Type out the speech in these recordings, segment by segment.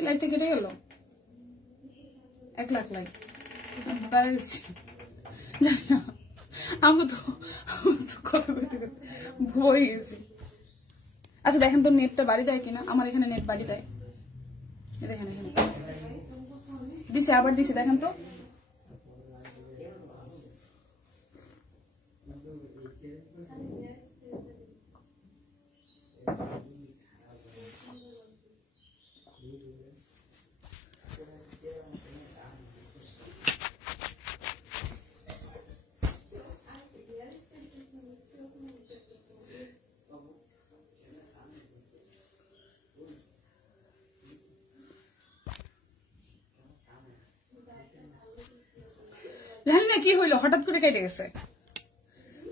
এই লাইটটা কেটে গেল 1 লাখ লাইট দাঁড়িয়েছি আমি তো কথা বলতে ভয় গেছি। আচ্ছা দেখেন তো নেটটা বাড়ি দেয় কিনা, আমার এখানে নেট বাড়ি দেয়, দেখেন এখানে দিছে আবার দিছে, দেখেন তো জানি না কি হইলো, হঠাৎ করে কেটে গেছে।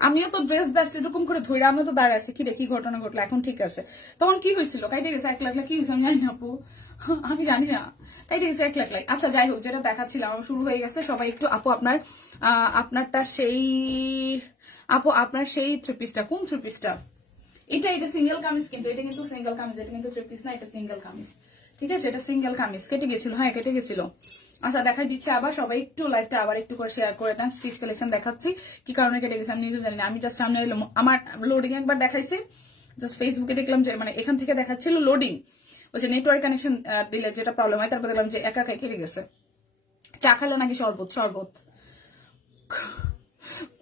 আমিও তো ড্রেস দাস এরকম করে ধরে আমিও তো দাঁড়ায় আছি, কি রে কি ঘটনা ঘটলো, এখন ঠিক আছে। তখন কি হয়েছিল, কেটে গেছে 1 লাখ লাখ, কি হয়েছে আমি জানি না আপু, আমি জানি না, কেটে গেছে 1 লাখ লাখ। আচ্ছা যাই হোক, যেটা দেখাচ্ছিলাম শুরু হয়ে গেছে। সবাই একটু আপু আপনারটা সেই আপু আপনার সেই 3 পিসটা কোন 3 পিসটা? এটা সিঙ্গেল কামিজ, কিন্তু এটা কিন্তু সিঙ্গেল কামিজ, এটা কিন্তু 3 পিস না, এটা সিঙ্গেল কামিজ, ঠিক আছে? এটা সিঙ্গেল কামিজ। কেটে গেছিল, হ্যাঁ কেটে গেছিল। আচ্ছা দেখাই দিচ্ছে আবার, সবাই একটু লাইভটা আবার একটু করে শেয়ার করে দেন। স্টিচ কালেকশন দেখাচ্ছি, কি কারণে কেটে গেছে আমি নিজেও জানি না। আমি জাস্ট সামনে আমার লোডিং একবার দেখাইছি, জাস্ট ফেসবুকে দেখলাম যে মানে এখান থেকে দেখাচ্ছিল লোডিং, ওই যে নেটওয়ার্ক কানেকশন দিলে যেটা প্রবলেম হয়, তারপর দেখলাম যে একা কেটে গেছে। চা খেলে নাকি শরবত? শরবত।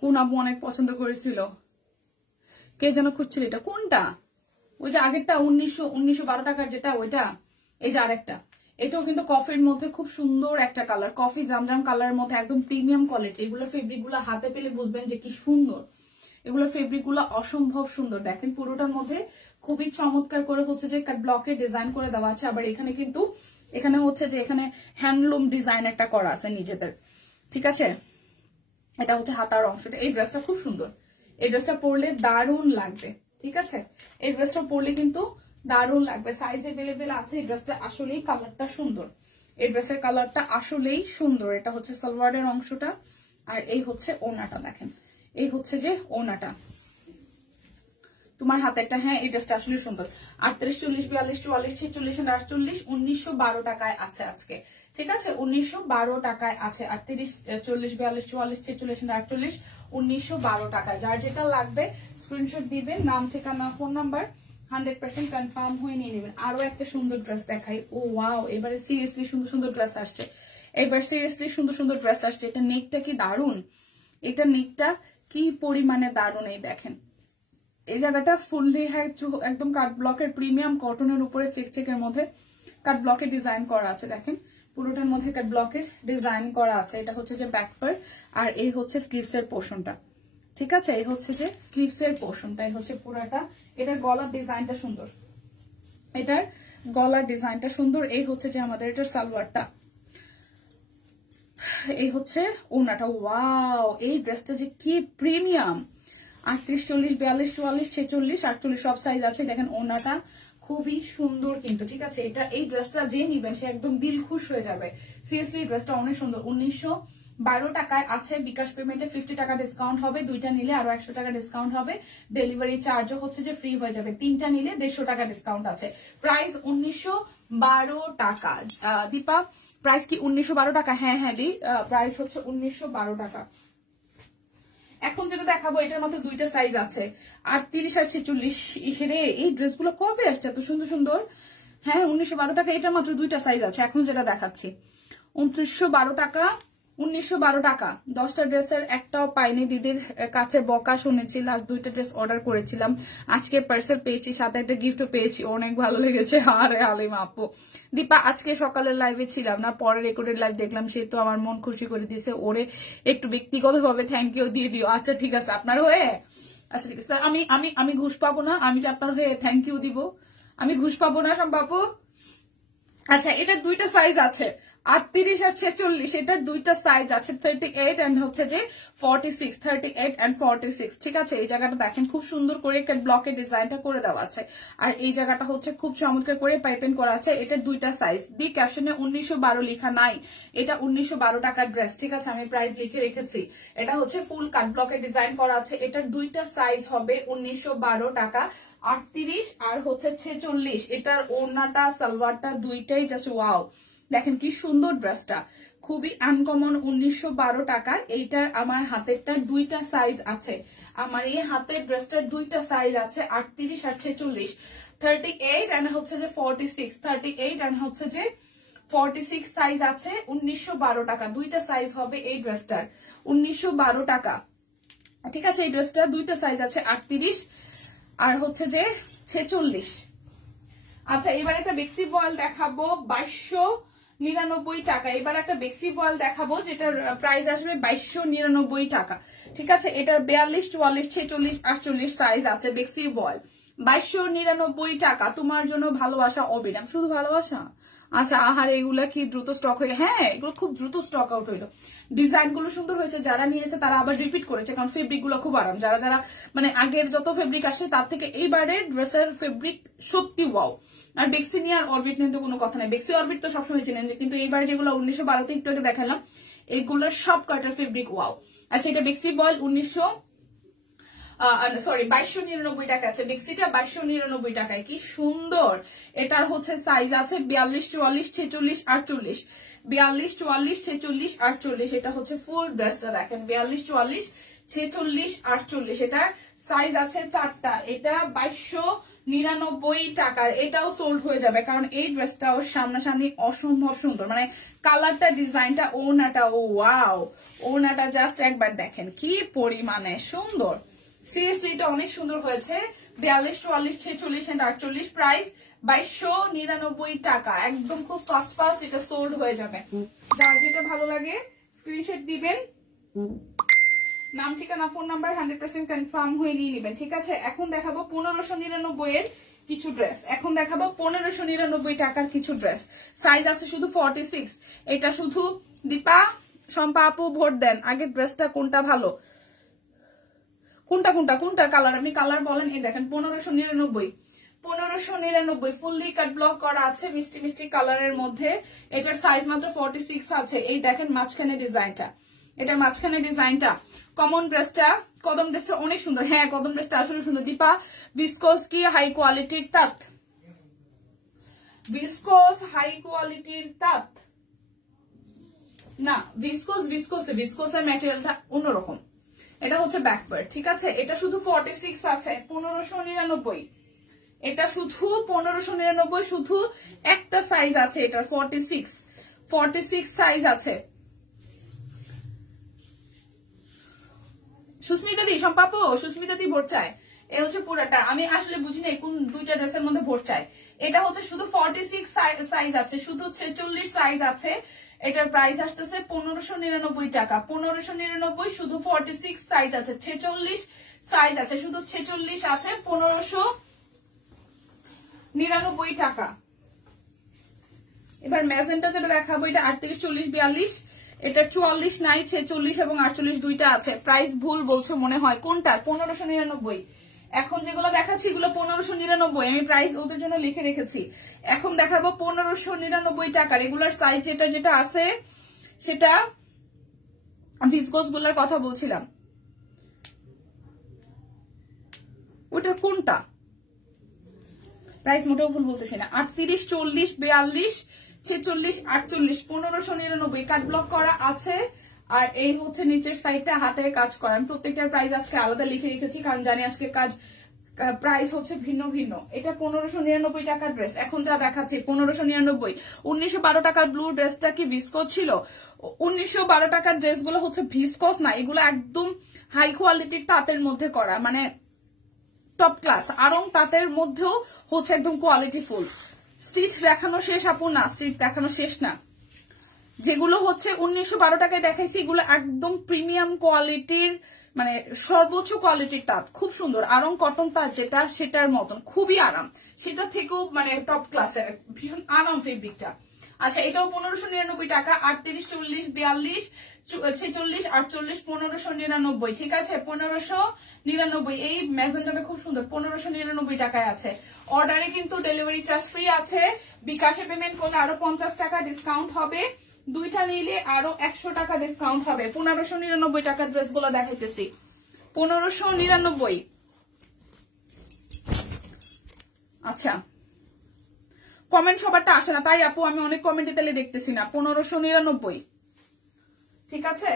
কোন আপু অনেক পছন্দ করেছিল, কে যেন খুঁজছিল, এটা কোনটা? ওই যে আগেরটা 1912 টাকার যেটা, ওইটা। এই যে আরেকটা, এটাও কিন্তু কফির মধ্যে খুব সুন্দর একটা কালার, কফি জামজাম কালারের মধ্যে, একদম প্রিমিয়াম কোয়ালিটি। এগুলোর ফেব্রিক গুলো হাতে পেলে বুঝবেন যে কি সুন্দর, এগুলোর ফেব্রিক গুলো অসম্ভব সুন্দর। দেখেন পুরোটার মধ্যে খুবই চমৎকার করে হচ্ছে যে ব্লকে ডিজাইন করে দেওয়া আছে। আবার এখানে কিন্তু এখানে হচ্ছে যে এখানে হ্যান্ডলুম ডিজাইন একটা করা আছে নিজেদের, ঠিক আছে? এটা হচ্ছে হাতার অংশটা। এই ড্রেসটা খুব সুন্দর, এই ড্রেসটা পরলে দারুণ লাগবে, ঠিক আছে? এই ড্রেসটা পরলে কিন্তু দারুণ লাগবে। সাইজ अवेलेबल আছে। এই ড্রেসটা আসলেই কালারটা সুন্দর, এই ড্রেসের কালারটা আসলেই সুন্দর। এটা হচ্ছে সালোয়ারের অংশটা, আর এই হচ্ছে ওড়নাটা। দেখেন এই হচ্ছে যে ওড়নাটা তোমার হাতে একটা। হ্যাঁ এই ড্রেসটা আসলে সুন্দর। 38, 40, 42, 44, 46, 48 1912 টাকায় আছে আজকে, ঠিক আছে? 1912 টাকায় আছে। 38, 40, 42, 44, 46, 48 1912 টাকায়। যার যেটা লাগবে স্ক্রিনশট দিবেন, নাম ঠিকানা ফোন নাম্বার 100% কনফার্ম হয়ে নিয়ে নেবেন। আরো একটা সুন্দর ড্রেস দেখাই। ও ওয়াও, এবারে সিরিয়াসলি সুন্দর সুন্দর ড্রেস আসছে, এবার সিরিয়াসলি সুন্দর সুন্দর ড্রেস আসছে। এটা নেকটা কি দারুন, এটা নেকটা কি পরিমাণে দারুন। এই দেখেন এই জায়গাটা ফুললি একদম কাট ব্লকের প্রিমিয়াম কটনের উপরে চেকচেকের মধ্যে কাট ব্লকের ডিজাইন করা আছে। দেখেন পুরোটার মধ্যে কাট ব্লকের ডিজাইন করা আছে। এটা হচ্ছে যে ব্যাক পার্ট, আর এই হচ্ছে স্লিভস এর পোর্শনটা, ঠিক আছে? এই হচ্ছে যে স্লিভস এর পোর্শনটা, এই হচ্ছে পুরোটা। এটার গলার ডিজাইনটা সুন্দর, এটার গলার ডিজাইনটা সুন্দর। এই হচ্ছে যে আমাদের এটার সালোয়ারটা, এই হচ্ছে ওড়নাটা। ওয়াও, এই ড্রেসটা যে কি প্রিমিয়াম। 38, 40, 42, 44, 46, 48 সব সাইজ আছে। দেখেন ওড়নাটা খুবই সুন্দর কিন্তু, ঠিক আছে? এটা এই ড্রেসটা যে নিবেন সে একদম দিল খুশ হয়ে যাবে। সিরিয়াসলি ড্রেসটা অনেক সুন্দর। 1912 টাকায় আছে। বিকাশ পেমেন্টে 50 টাকা ডিসকাউন্ট হবে, দুইটা নিলে আরো 100 টাকা ডিসকাউন্ট হবে। ডেলিভারি চার্জও হচ্ছে যে ফ্রি হয়ে যাবে। তিনটা নিলে 150 টাকা ডিসকাউন্ট আছে। প্রাইস 1912 টাকা। দীপা প্রাইস কি 1912 টাকা? হ্যাঁ হ্যাঁ দি, প্রাইস হচ্ছে 1912 টাকা। এখন যেটা দেখাবো এটার মধ্যে দুইটা সাইজ আছে, 38 আর 46। ইসেরে এই ড্রেসগুলো কবে আসছে এত সুন্দর সুন্দর? হ্যাঁ 1912 টাকা, এটার মাত্র দুইটা সাইজ আছে। এখন যেটা দেখাচ্ছি 2912 টাকা, 1912 টাকা। 10টা ড্রেসের একটাও পাইনি। দিদির কাছে বকা শুনেছি, লাস্ট 2টা ড্রেস অর্ডার করেছিলাম, আজকে পার্সেল পেয়েছি, সাথে একটা গিফটও পেয়েছি, অনেক ভালো লেগেছে। আরে হালিমা আপু। দীপা আজকে সকালের লাইভে ছিলাম না, পরে রেকর্ডেড লাইভ দেখলাম, সে তো আমার মন খুশি করে দিয়েছে। ওরে একটু ব্যক্তিগতভাবে থ্যাংক ইউ দিয়ে দিও। আচ্ছা ঠিক আছে, আপনার হয়ে। আচ্ছা ঠিক আছে, আমি আমি আমি ঘুষ পাবো না, আমি যে আপনার হয়ে থ্যাংক ইউ দিব, আমি ঘুষ পাবো না সব বাপু। আচ্ছা এটার দুইটা সাইজ আছে, 38 আর 46 এটার দুইটা সাইজ আছে 38 এন্ড হচ্ছে যে 46 38 এন্ড 46 ঠিক আছে। এই জায়গাটা দেখেন খুব সুন্দর করে একটা ব্লকের ডিজাইনটা করে দেওয়া আছে আর এই জায়গাটা হচ্ছে খুব চমৎকার করে পাইপিং করা আছে। এটার দুইটা সাইজ বি ক্যাপশনে 1912 লেখা নাই, এটা 1912 টাকার ড্রেস ঠিক আছে, আমি প্রাইস লিখে রেখেছি। এটা হচ্ছে ফুল কাট ব্লকের ডিজাইন করা আছে, এটার দুইটা সাইজ হবে 1912 টাকা 38 আর হচ্ছে 46। এটার ওড়নাটা সালোয়ারটা দুইটাই জাস্ট ওয়াও, দেখেন কি সুন্দর ড্রেসটা, খুবই আনকমন 1912 টাকা। এইটার আমার হাতেরটার দুইটা সাইজ আছে, আমার এই হাতের ড্রেসটার দুইটা সাইজ আছে 38 আর 46, 38 এন্ড হচ্ছে যে 46, 38 এন্ড হচ্ছে যে 46 সাইজ আছে 1912 টাকা, দুইটা সাইজ হবে এই ড্রেসটার 1912 টাকা ঠিক আছে। এই ড্রেসটা দুইটা সাইজ আছে 38 আর হচ্ছে যে 46। আচ্ছা এবার একটা বেক্সি বয়েল দেখাবো 2299 টাকা। এবার একটা বেক্সি বয়েল দেখাবো যেটার প্রাইস আসবে 2299 টাকা ঠিক আছে। এটার 42 44 46 48 সাইজ আছে বেক্সি বয়েল 2299 টাকা। তোমার জন্য ভালোবাসা অবিরাম, শুধু ভালোবাসা। আচ্ছা আহার এগুলা কি দ্রুত স্টক হয়ে, হ্যাঁ এগুলো খুব দ্রুত স্টক আউট হইলো। ডিজাইন গুলো সুন্দর হয়েছে, যারা নিয়েছে তারা আবার রিপিট করেছে কারণ ফেব্রিক গুলো খুব আরাম। যারা যারা মানে আগের যত ফেব্রিক আসে তার থেকে এইবারের ড্রেসের ফেব্রিক সত্যি ওয়াও। আর বেক্সি নিয়ে আর অরবিট নিয়ে তো কোনো কথা নাই, বেক্সি অরবিট তো সবসময় চেনেন, কিন্তু এইবার যেগুলো 1912 একটু আগে দেখালাম এইগুলোর সব কয়টার ফেব্রিক ওয়াও। আচ্ছা এটা বেক্সি বয়েল 2299 টাকা আছে, বেক্সিটা 2299 টাকায়, কি সুন্দর। এটার হচ্ছে সাইজ আছে 42 44 46 48, 42 44 46 48। এটা হচ্ছে ফুল ড্রেসটা দেখেন 42 44 46 48, এটার সাইজ আছে 4টা। এটা 2299 টাকার, এটাও সোল্ড হয়ে যাবে কারণ এই ড্রেসটাও সামনাসামনি অসম্ভব সুন্দর, মানে কালারটা ডিজাইনটা ওড়নাটা ও ওয়াও, ওড়নাটা জাস্ট একবার দেখেন কি পরিমাণে সুন্দর। সিরিয়াসলি এটা অনেক সুন্দর হয়েছে। 42 44 46 এন্ড 48, প্রাইস 2299 টাকা। একদম খুব ফাস্ট এটা সোল্ড হয়ে যাবে। যার যেটা ভালো লাগে স্ক্রিনশট দিবেন, নাম ঠিকানা ফোন নাম্বার 100% কনফার্ম হয়ে নিয়ে নেবেন ঠিক আছে। এখন দেখাবো 1599 এর কিছু ড্রেস, এখন দেখাবো 1599 টাকার কিছু ড্রেস। সাইজ আছে শুধু 46। এটা শুধু দীপা শম্পা আপু ভোট দেন, আগের ড্রেসটা কোনটা ভালো, কোনটার কালার আপনি কালার বলেন। এই দেখেন 1599 ফুললি কাট ব্লক করা আছে মিষ্টি মিষ্টি কালারের মধ্যে। এটার সাইজ মাত্র 46 আছে। এই দেখেন মাঝখানে ডিজাইনটা, এটা মাঝখানে ডিজাইনটা। কমন ড্রেসটা, কদম ড্রেসটা অনেক সুন্দর, হ্যাঁ কদম ড্রেসটা আসলে সুন্দর। দীপা ভিসকোস কি হাই কোয়ালিটির তাঁত, ভিসকোস হাই কোয়ালিটির তাঁত না, ভিসকোসের ম্যাটেরিয়ালটা অন্যরকম। এটা হচ্ছে ব্যাকওয়ার্ড ঠিক আছে। এটা শুধু 46 আছে 1599, এটা শুধু 1599, শুধু একটা সাইজ আছে এটার 46 সাইজ আছে। সুস্মিতা দি সম্পাপু, সুস্মিতা দি ভোট চায়। এ হচ্ছে পুরাটা, আমি আসলে বুঝি না কোন দুইটা ড্রেসের মধ্যে ভোট চায়। এটা হচ্ছে শুধু 46 সাইজ আছে, শুধু 46 সাইজ আছে। এটার প্রাইস আসতেছে 1599 টাকা, 1599 শুধু 46 সাইজ আছে, 46 সাইজ আছে, শুধু 46 আছে 1599 টাকা। এবার ম্যাজেন্টা যেটা দেখাবো এটা 38 40 42, এটা 44 নাই, 46 এবং 48 দুইটা আছে। প্রাইস ভুল বলছো মনে হয়, কোনটা 1599। এখন যেগুলো দেখাচ্ছি এগুলো 1599, আমি প্রাইস ওদের জন্য লিখে রেখেছি। এখন দেখাবো 1599 টাকার রেগুলার সাইজ যেটা আছে সেটা ভিসকোস গুলার কথা বলছিলাম, ওটা কোনটা প্রাইস মোটেও ভুল বলতেছি না। 38 40 42 46 48, 1599 কাট ব্লক করা আছে। আর এই হচ্ছে নিচের সাইডটা হাতের কাজ করা। আমি প্রত্যেকটার প্রাইস আজকে আলাদা লিখে রেখেছি কারণ জানি আজকে কাজ প্রাইস হচ্ছে ভিন্ন ভিন্ন। এটা 1599 টাকার ড্রেস। এখন যা দেখাচ্ছি 1599। 1912 টাকার ব্লু ড্রেসটা কি ভিসকোস ছিল? 1912 টাকার ড্রেসগুলো হচ্ছে ভিসকোস না, এগুলো একদম হাই কোয়ালিটির তাঁতের মধ্যে করা, মানে টপ ক্লাস। আরং তাঁতের মধ্যেও হচ্ছে একদম কোয়ালিটি ফুল। স্টিচ দেখানো শেষ আপু? না, স্টিচ দেখানো শেষ না। যেগুলো হচ্ছে 1912 টাকায় দেখাইছি এগুলো একদম প্রিমিয়াম কোয়ালিটির, মানে সর্বোচ্চ কোয়ালিটির তাঁত, খুব সুন্দর। আরং কটন তাঁত যেটা সেটার মতন খুবই আরাম, সেটা থেকেও মানে টপ ক্লাসের, ভীষণ আরাম ফেব্রিকটা। আচ্ছা এটাও 1599 টাকা, 38, 40, 42, 46, 48, 1599, ঠিক আছে 1599। এই ম্যাজেন্টাটা খুব সুন্দর, 1599 টাকায় আছে। অর্ডারে কিন্তু ডেলিভারি চার্জ ফ্রি আছে, বিকাশে পেমেন্ট করলে আরো 50 টাকা ডিসকাউন্ট হবে, দুইটা নিলে আরো 100 টাকা ডিসকাউন্ট হবে। 1599 টাকার ড্রেস গুলো দেখাইতেছি, 1599। আচ্ছা কমেন্ট সবারটা আসে না তাই আপু আমি অনেক কমেন্ট তাহলে দেখতেছি না। 1599, ঠিক আছে।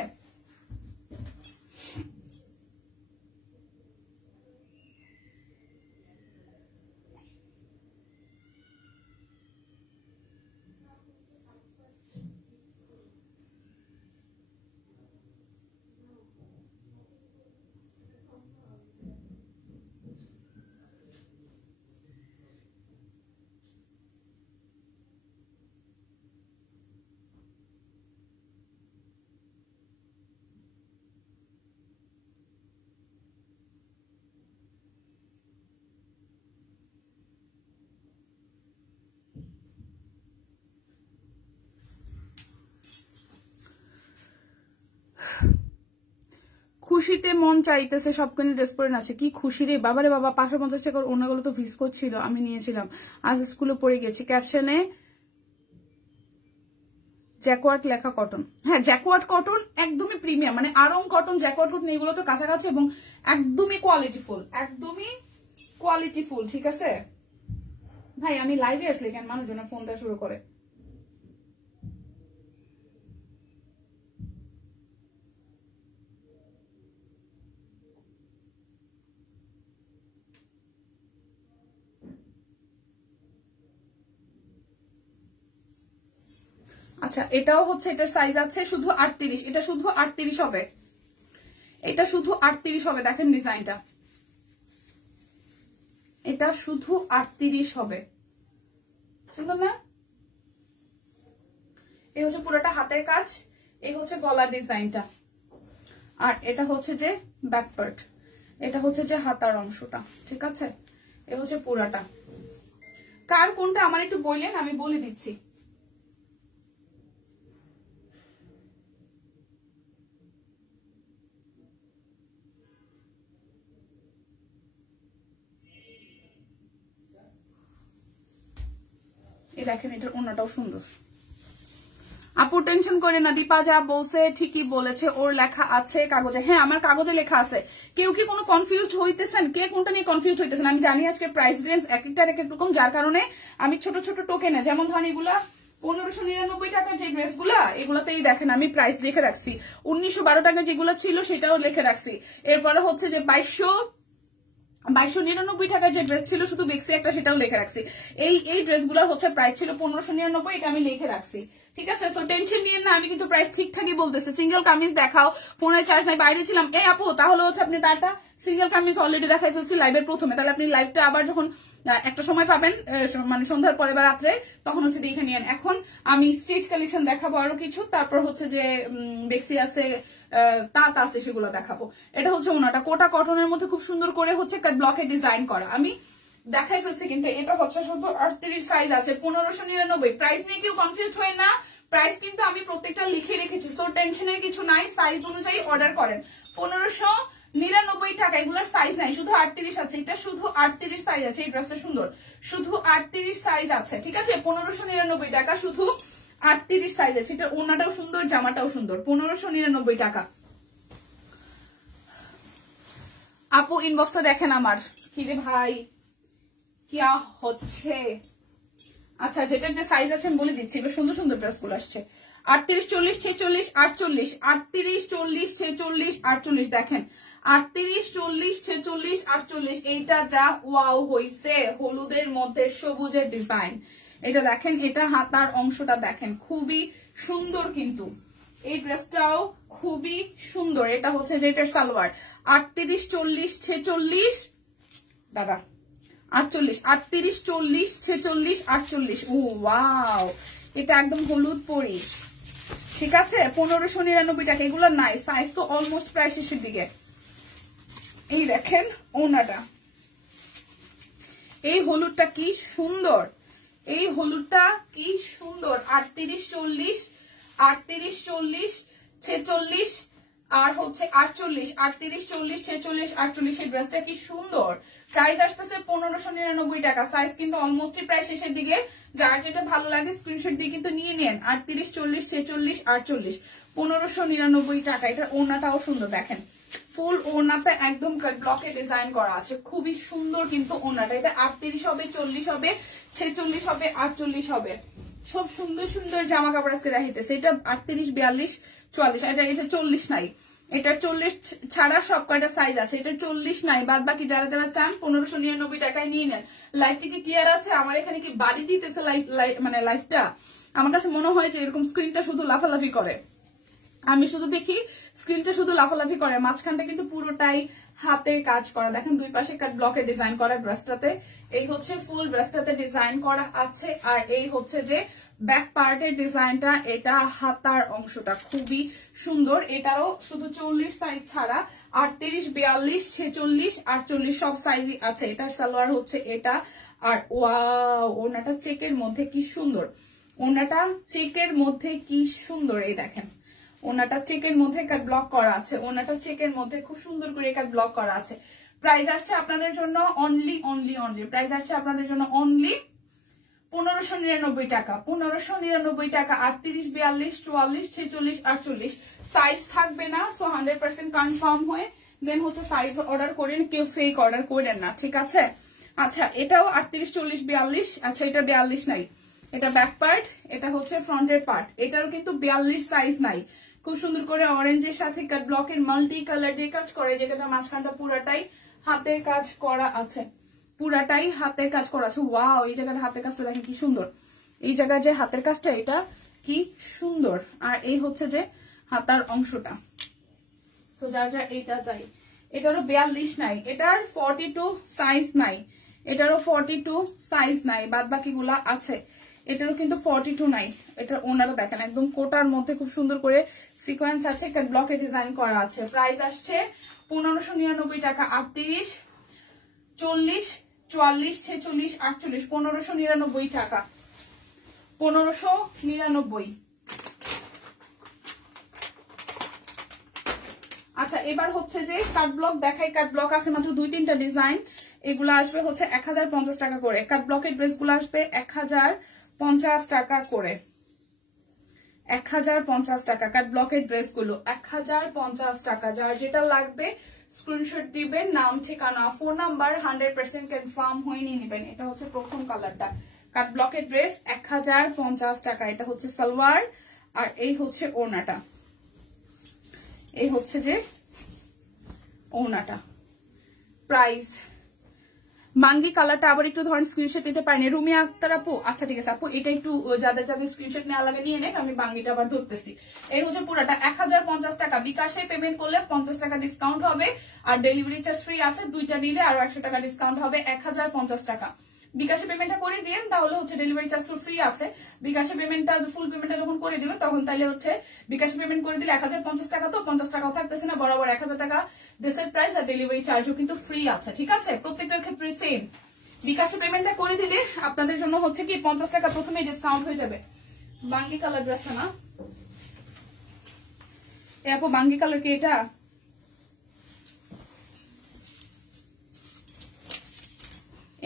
খুশিতে মন চাইতেছে সবখানে ড্রেস পরে আছে, কি খুশি রে বাবারে বাবা। 550 টাকার ওনাগুলো তো ভিসকো ছিল, আমি নিয়েছিলাম, আজ স্কুলে পড়ে গেছি। ক্যাপশনে জ্যাকওয়ার্ড লেখা কটন, হ্যাঁ জ্যাকওয়ার্ড কটন একদমই প্রিমিয়াম, মানে আরং কটন, জ্যাকওয়ার্ড কটন এগুলো তো কাছাকাছি এবং একদমই কোয়ালিটিফুল, একদমই কোয়ালিটিফুল, ঠিক আছে ভাই। আমি লাইভে আসলে কেন মানুষজনের ফোন দেওয়া শুরু করে। আচ্ছা এটাও হচ্ছে, এটার সাইজ আছে শুধু 38, এটা শুধু 38 হবে, এটা শুধু 38 হবে। দেখেন ডিজাইনটা, এটা শুধু 38 হবে, সুন্দর না? এই হচ্ছে পুরোটা হাতের কাজ, এই হচ্ছে গলার ডিজাইনটা, আর এটা হচ্ছে যে ব্যাক পার্ট, এটা হচ্ছে যে হাতার অংশটা, ঠিক আছে। এই হচ্ছে পুরাটা। কার কোনটা আমার একটু বললেন, আমি বলে দিচ্ছি। এই দেখেন এটার ওন্নাটাও সুন্দর। আপু টেনশন করে না, দীপা যা বলছে ঠিকই বলেছে, ওর লেখা আছে কাগজে। হ্যাঁ আমার কাগজে লেখা আছে। কেউ কি কোনো কনফিউজড হইতেছেন? কে কোনটা নিয়ে কনফিউজড হইতেছেন? আমি জানি আজকে প্রাইস রেঞ্জ এক একটার এক এক রকম, যার কারণে আমি ছোট ছোট টোকেনে, যেমন ধরেন এগুলা 1599 টাকার যে ড্রেস গুলা, এগুলাতেই দেখেন আমি প্রাইস লিখে রাখছি। 1912 টাকার যেগুলো ছিল সেটাও লিখে রাখছি। এরপরে হচ্ছে যে 2299 টাকার যে ড্রেস ছিল শুধু বেক্সি একটা, সেটাও লিখে রাখছি। এই ড্রেসগুলোর হচ্ছে প্রাইস ছিল 1599, এটা আমি লিখে রাখছি, ঠিক আছে। সো টেনশন নিয়ে না, আমি কিন্তু প্রাইস ঠিকঠাকই বলতেছি। সিঙ্গেল কামিজ দেখাও, ফোনে চার্জ নাই, বাইরে ছিলাম। এই আপু তাহলে হচ্ছে আপনি টাটা সিঙ্গেল কামিজ অলরেডি দেখাই ফেলছি লাইভের প্রথমে, তাহলে আপনি লাইভটা আবার যখন একটা সময় পাবেন, মানে সন্ধ্যার পরে বা রাত্রে, তখন হচ্ছে দেখে নিয়েন। এখন আমি স্ট্রিট কালেকশন দেখাবো আরো কিছু, তারপর হচ্ছে যে বেক্সি আছে, তাঁত আছে, সেগুলো দেখাবো। এটা হচ্ছে ওনাটা কোটা কটনের মধ্যে খুব সুন্দর করে হচ্ছে ব্লকে ডিজাইন করা, আমি দেখাই ফেলছি। কিন্তু এটা হচ্ছে শুধু 38 সাইজ আছে, 1599। প্রাইস নিয়ে কেউ কনফিউজ হয় না, প্রাইস কিন্তু আমি প্রত্যেকটা লিখে রেখেছি। সো টেনশনের কিছু নাই, সাইজ অনুযায়ী অর্ডার করেন। 1599 টাকা, এগুলোর সাইজ নাই, শুধু 38 আছে। এটা শুধু 38 সাইজ আছে, এই ড্রেসটা সুন্দর, শুধু 38 সাইজ আছে, ঠিক আছে। 1599 টাকা, শুধু 38 সাইজ আছে। এটা ওনাটাও সুন্দর, জামাটাও সুন্দর, 1599 টাকা। আপু ইনবক্সটা দেখেন আমার, কি রে ভাই কিয়া হচ্ছে। আচ্ছা যেটার যে সাইজ আছে আমি বলে দিচ্ছি, এবার সুন্দর সুন্দর ড্রেস গুলো আসছে। 38, 40, 46, 48, 38, 40, 46, 48, দেখেন 38, 40, 46, 48। এইটা যা ওয়াও হইছে, হলুদের মধ্যে সবুজের ডিজাইন। এটা দেখেন, এটা হাতার অংশটা দেখেন, খুবই সুন্দর। কিন্তু এই ড্রেসটাও খুবই সুন্দর। এটা হচ্ছে যে এটার সালোয়ার। 38, 40, 46, দাদা 48, 38, 40, 46, 48। ও ওয়াও, এটা একদম হলুদ পরি, ঠিক আছে। 1599 টাকা। এগুলো নাই, সাইজ তো অলমোস্ট প্রায় শেষের দিকে। এই দেখেন ওনাটা, এই হলুদটা কি সুন্দর, এই হলুদটা কি সুন্দর, 38, 40, 38, 40, 46 আর হচ্ছে 48, 38, 40, 46, 48। এই ড্রেসটা কি সুন্দর। প্রাইস আসতেছে 1599 টাকা। সাইজ কিন্তু অলমোস্টই প্রায় শেষের দিকে, যার যেটা ভালো লাগে স্ক্রিনশট দিয়ে কিন্তু নিয়ে নেন। 38, 40, 46, 48, 1599 টাকা। এটার ওড়নাটাও সুন্দর, দেখেন ফুল ওড়নাতে একদম ব্লকে ডিজাইন করা আছে, খুবই সুন্দর কিন্তু ওড়নাটা। এটা 38 হবে, 40 হবে, 46 হবে, 48 হবে, সব সুন্দর সুন্দর জামা কাপড় আজকে দেখাইতেছে। এটা 38, 42, 44, এটা 40 নাই, এটা 40 ছাড়া সব কয়টা সাইজ আছে, এটা 40 নাই, বাদ বাকি যারা যারা চান 1599 টাকায় নিয়ে নেন। লাইভটি কি ক্লিয়ার আছে? আমার এখানে কি বাড়ি দিতেছে মানে লাইভটা? আমার কাছে মনে হয় যে এরকম স্ক্রিনটা শুধু লাফালাফি করে, আমি শুধু দেখি স্ক্রিনটা শুধু লাফালাফি করে। মাঝখানটা কিন্তু পুরোটাই হাতের কাজ করা, দেখেন দুই পাশে কাট ব্লকে ডিজাইন করা ড্রেসটাতে। এই হচ্ছে ফুল ড্রেসটাতে ডিজাইন করা আছে, আর এই হচ্ছে যে ব্যাক পার্টের ডিজাইনটা, এটা হাতার অংশটা খুবই সুন্দর। এটারও শুধু 40 সাইজ ছাড়া 38, 42, 46, 48 সব সাইজই আছে। এটার সালোয়ার হচ্ছে এটা, আর ওয়াও ওড়নাটা চেকের মধ্যে কি সুন্দর, ওড়নাটা চেকের মধ্যে কি সুন্দর। এই দেখেন ওনাটা চেকের মধ্যে কাট ব্লক করা আছে, ওনাটা চেকের মধ্যে খুব সুন্দর করে কাট ব্লক করা আছে। প্রাইস আসছে আপনাদের জন্য অনলি প্রাইস আসছে আপনাদের জন্য অনলি 1599 টাকা। 1599 টাকা। 38, 42, 44, 46, 48 সাইজ থাকবে না, সো 100% কনফার্ম হয়ে দেন হচ্ছে সাইজ অর্ডার করেন, কেউ ফেক অর্ডার করেন না, ঠিক আছে? আচ্ছা এটাও 38, 40, 42, আচ্ছা এটা 42 নাই, এটা ব্যাক পার্ট, এটা হচ্ছে ফ্রন্টের পার্ট, এটারও কিন্তু 42 সাইজ নাই। খুব সুন্দর করে অরেঞ্জের সাথে কাট ব্লকের মাল্টি কালার দিয়ে কাজ করে, যেখানে মাঝখানটা পুরাটাই হাতের কাজ করা আছে, পুরাটাই হাতের কাজ করা আছে। ওয়াও এই জায়গাটা হাতের কাজটা দেখেন কি সুন্দর, এই জায়গায় যে হাতের কাজটা এটা কি সুন্দর। আর এই হচ্ছে যে হাতার অংশটা, সো যার যার এইটা চাই। এটারও 42 নাই, এটার 42 সাইজ নাই, এটারও 42 সাইজ নাই, বাদ বাকি গুলা আছে। এটারও কিন্তু 42 নাই। এটার ওনারও দেখেন একদম কোটার মধ্যে খুব সুন্দর করে সিকোয়েন্স আছে, কাট ব্লকে ডিজাইন করা আছে। প্রাইস আসছে 1599 টাকা। 38, 40, 44, 46, 48 1599 টাকা, 1599। আচ্ছা এবার হচ্ছে যে কাট ব্লক দেখাই, কাট ব্লক আছে মাত্র 2-3টা ডিজাইন, এগুলো আসবে হচ্ছে 1050 টাকা করে। কাট ব্লকের ড্রেস গুলো আসবে 1050 টাকা করে, 1050 টাকা। কাট ব্লকের ড্রেস গুলো 1050 টাকা। যার যেটা লাগবে স্ক্রিনশট দিবেন, নাম ঠিকানা ফোন নাম্বার 100% কনফার্ম হয়ে নিয়ে নেবেন। এটা হচ্ছে প্রথম কালারটা, কাট ব্লকের ড্রেস 1050 টাকা। এটা হচ্ছে সালোয়ার, আর এই হচ্ছে ওড়নাটা, এই হচ্ছে যে ওড়নাটা। প্রাইস মাঙ্গি কালারটা আবার একটু ধরেন স্ক্রিনশট নিতে পারেন। রুমিয়া আক্তার আপু, আচ্ছা ঠিক আছে আপু, এটা একটু যাদের যাদের স্ক্রিনশট নেওয়া লাগে নিয়ে নেন, আমি বাঙ্গিটা আবার ধরতেছি। এই হচ্ছে পুরাটা 1050 টাকা। বিকাশে পেমেন্ট করলে 50 টাকা ডিসকাউন্ট হবে, আর ডেলিভারি চার্জ ফ্রি আছে, দুইটা নিলে আরো 100 টাকা ডিসকাউন্ট হবে। 1050 টাকা বিকাশে পেমেন্টটা করে দিন, তাহলে হচ্ছে ডেলিভারি চার্জ তো ফ্রি আছে। বিকাশে পেমেন্টটা ফুল পেমেন্টটা যখন করে দিবেন তখন তাহলে হচ্ছে বিকাশে পেমেন্ট করে দিলে 1050 টাকা, তো 50 টাকাও থাকতেছে না, বরাবর 1000 টাকা ড্রেসের প্রাইস, আর ডেলিভারি চার্জও কিন্তু ফ্রি আছে, ঠিক আছে? প্রত্যেকটার ক্ষেত্রে সেম। বিকাশে পেমেন্টটা করে দিলে আপনাদের জন্য হচ্ছে কি 50 টাকা প্রথমে ডিসকাউন্ট হয়ে যাবে। বাঙ্গি কালার ড্রেসটা না, আপু বাঙ্গি কালার কি এটা?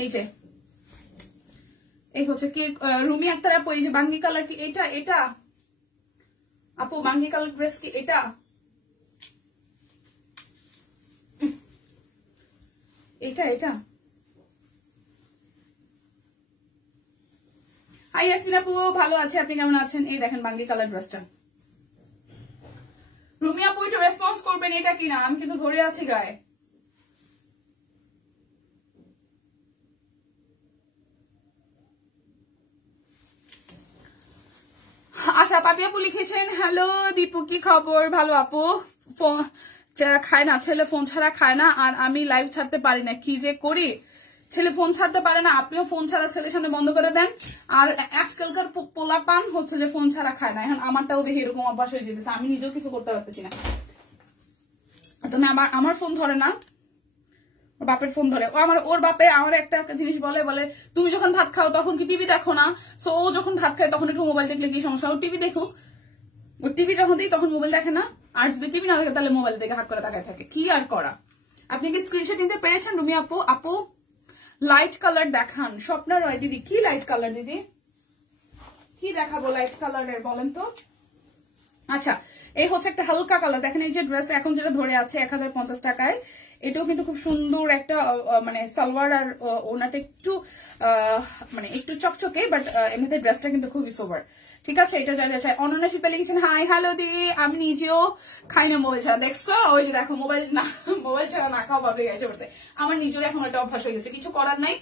এই যে এই হচ্ছে কি রুমি আক্তার আপু, এই যে বাঙ্গি কালার কি এটা? এটা আপু বাঙ্গি কালার ড্রেস কি এটা? এটা এটা হাই ইয়াসমিন আপু, ভালো আছে, আপনি কেমন আছেন? এই দেখেন বাঙ্গি কালার ড্রেসটা। রুমি আপু একটু রেসপন্স করবেন, এটা কিনা? আমি কিন্তু ধরে আছি গায়ে। আশা পাপি আপু লিখেছেন, হ্যালো দীপু কি খবর? ভালো আপু, খায় না ছেলে, ফোন ছাড়া খায় না, আর আমি লাইভ ছাড়তে পারি না, কি যে করি। ছেলে ফোন ছাড়তে পারে না, আপনিও ফোন ছাড়া ছেলের সামনে বন্ধ করে দেন। আর আজকালকার পোলাপান হচ্ছে যে ফোন ছাড়া খায় না, এখন আমারটাও দেখি এরকম অভ্যাস হয়ে যেতেছে, আমি নিজেও কিছু করতে পারতেছি না। তুমি আমার ফোন ধরে না, বাপের ফোন ধরে ওর বাপে আমার একটা জিনিস বলে তুমি যখন ভাত খাও তখন কি টিভি দেখো না? সো ও যখন ভাত খায় তখন একটু মোবাইল দেখলে কি সমস্যা? ও টিভি দেখুক, ও টিভি যখন দিই তখন মোবাইল দেখে না, আর যদি টিভি না দেখে তাহলে মোবাইল দেখে হাত করে তাকায় থাকে। কি আর করা? আপনি কি স্ক্রিনশট নিতে পেরেছেন রুমি আপু? আপু লাইট কালার দেখান। স্বপ্না রয় দিদি, কি লাইট কালার দিদি? কি দেখাবো লাইট কালারের বলেন তো? আচ্ছা, এই হচ্ছে একটা হালকা কালার। দেখেন এই যে ড্রেস এখন যেটা ধরে আছে 1050 টাকায়, এটাও কিন্তু খুব সুন্দর একটা মানে সালোয়ার আর ওনাটা একটু মানে একটু চকচকে, বাট এমনিতে ড্রেসটা কিন্তু খুবই সোবার। ঠিক আছে, এটা যারা চাই। অনন্যা শিল্পা লিখেছেন হাই হ্যালো দি, আমি নিজেও খাই না মোবাইল ছাড়া। দেখছো ওই যে দেখো মোবাইল না, মোবাইল ছাড়া না খাওয়া ভাবে গেছে বলতে। আমার নিজের এখন একটা অভ্যাস হয়ে গেছে, কিছু করার নাই।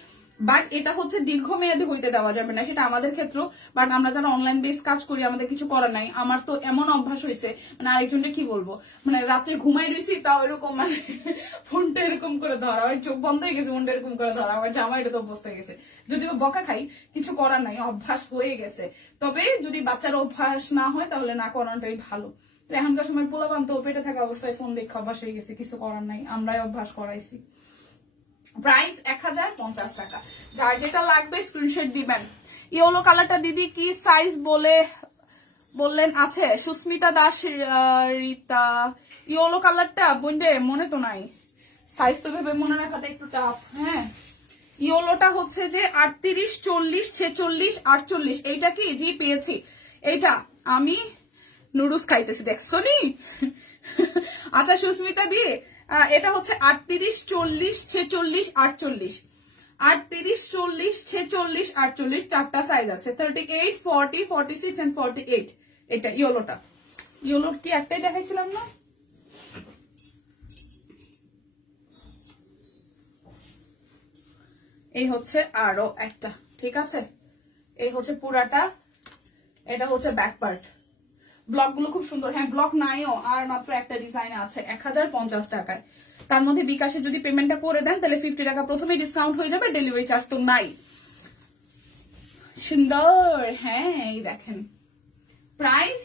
বাট এটা হচ্ছে দীর্ঘমেয়াদী হইতে দেওয়া যাবে না, সেটা আমাদের ক্ষেত্র। বাট আমরা যারা অনলাইন বেস কাজ করি আমাদের কিছু করার নাই। আমার তো এমন অভ্যাস হয়েছে, মানে আরেকজনকে কি বলবো, মানে রাত্রে ঘুমাই রয়েছি তাও এরকম মানে ফোনটা এরকম করে ধরা, আমার চোখ বন্ধ হয়ে গেছে, ফোনটা এরকম করে ধরা, আমার জামা এটা তো অবস্থা হয়ে গেছে। যদিও বকা খাই, কিছু করার নাই, অভ্যাস হয়ে গেছে। তবে যদি বাচ্চার অভ্যাস না হয় তাহলে না করানোটাই ভালো। এখনকার সময় পোলাপান তো পেটে থাকা অবস্থায় ফোন দেখে অভ্যাস হয়ে গেছে, কিছু করার নাই, আমরাই অভ্যাস করাইছি। প্রাইস 1050 টাকা। যার যেটা লাগবে স্ক্রিনশট দিবেন। ইয়েলো কালারটা দিদি কি সাইজ বললেন আছে? সুস্মিতা দাস রীতা, ইয়েলো কালারটা বন্ধে মনে তো নাই, সাইজ তো ভেবে মনে রাখাটা একটু টাফ। হ্যাঁ, ইয়েলোটা হচ্ছে যে 38, 40, 46, 48। এইটা কি? জি পেয়েছি। এইটা আমি নুডলস খাইতেছি, দেখছো নি? আচ্ছা সুস্মিতা দিয়ে এটা হচ্ছে 38, 40, 46, 48। 38, 40, 46, 48 চারটা সাইজ আছে। 38, 40, 46 and 48। এটা ইয়েলোটা। ইয়েলোর কি একটাই দেখাইছিলাম না? এই হচ্ছে আরো একটা। ঠিক আছে, এই হচ্ছে পুরাটা, এটা হচ্ছে ব্যাক পার্ট। ব্লক গুলো খুব সুন্দর। হ্যাঁ, ব্লক নাইও, আর মাত্র একটা ডিজাইন আছে 1050 টাকায়। তার মধ্যে বিকাশে যদি পেমেন্টটা করে দেন তাহলে 50 টাকা প্রথমেই ডিসকাউন্ট হয়ে যাবে, ডেলিভারি চার্জ তো নাই। সুন্দর। হ্যাঁ, এই দেখেন প্রাইস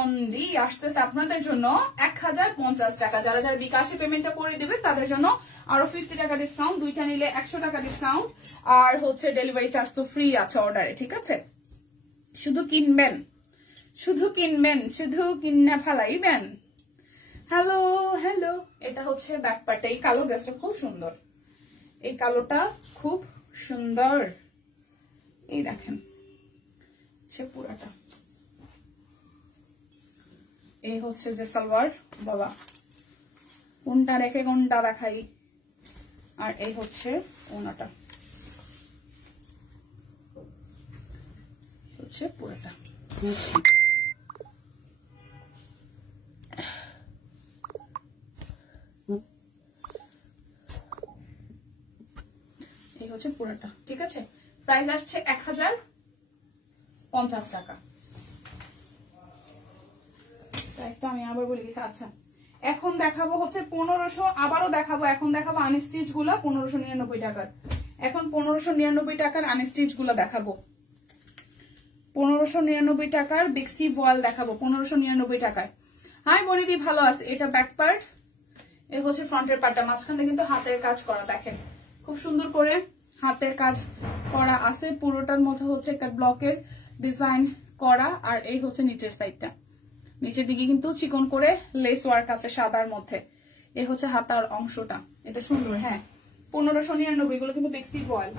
অনলি আসতেছে আপনাদের জন্য 1050 টাকা। যারা যারা বিকাশে পেমেন্টটা করে দেবে তাদের জন্য আরো 50 টাকা ডিসকাউন্ট, দুইটা নিলে 100 টাকা ডিসকাউন্ট, আর হচ্ছে ডেলিভারি চার্জ তো ফ্রি আছে অর্ডারে। ঠিক আছে, শুধু কিনবেন, শুধু কিনে ফেলাইবেন। হ্যালো হ্যালো, এটা হচ্ছে ব্যাক পার্ট। এই কালো ড্রেসটা খুব সুন্দর, এই কালোটা খুব সুন্দর। এই দেখেন সে পুরাটা। এই হচ্ছে যে সালোয়ার, বাবা কোনটা রেখে কোনটা দেখাই। আর এই হচ্ছে ওনাটা, হচ্ছে পুরাটা। এই হচ্ছে পুরাটা। ঠিক আছে, প্রাইস আসছে 1050 টাকা। প্রাইসটা আমি আবার বলে দিচ্ছি। আচ্ছা, এখন দেখাবো হচ্ছে 1500, আবারও দেখাবো। এখন দেখাবো আনস্টিচ গুলা 1599 টাকার। এখন 1599 টাকার আনস্টিচ গুলা দেখাবো। 1599 টাকার বিক্সি ভয়েল দেখাবো 1599 টাকায়। হাই বনিদি, ভালো আছে? এটা ব্যাক পার্ট, এ হচ্ছে ফ্রন্টের পার্টটা। মাঝখানে কিন্তু হাতের কাজ করা, দেখেন খুব সুন্দর করে হাতের কাজ করা আছে। পুরোটার মধ্যে হচ্ছে একটা ব্লকের ডিজাইন করা, আর এই হচ্ছে নিচের সাইডটা। নিচের দিকে কিন্তু চিকন করে লেস ওয়ার্ক আছে সাদার মধ্যে। এই হচ্ছে হাতার অংশটা, এটা সুন্দর। হ্যাঁ, 1599, এগুলো কিন্তু বেক্সি বয়েল।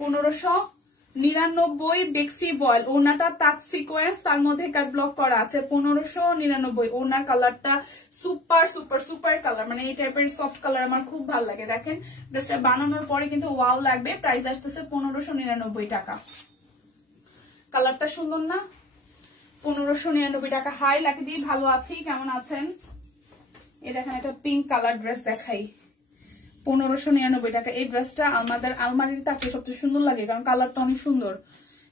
1599 বেক্সি বয়েল। ওনাটা তাঁত সিকোয়েন্স, তার মধ্যে কাট ব্লক করা আছে। 1599। ওনার কালারটা সুপার সুপার সুপার কালার, মানে এই টাইপের সফট কালার আমার খুব ভালো লাগে। দেখেন ড্রেসটা বানানোর পরে কিন্তু ওয়াও লাগবে। প্রাইস আসতেছে 1599 টাকা। কালারটা সুন্দর না? 1599 টাকা। হাই লাকি দি, ভালো আছি, কেমন আছেন? এই দেখেন একটা পিঙ্ক কালার ড্রেস দেখাই, 1599 টাকা। এই ড্রেসটা আমাদের আলমারির তাকে সবচেয়ে সুন্দর লাগে, কারণ কালারটা অনেক সুন্দর।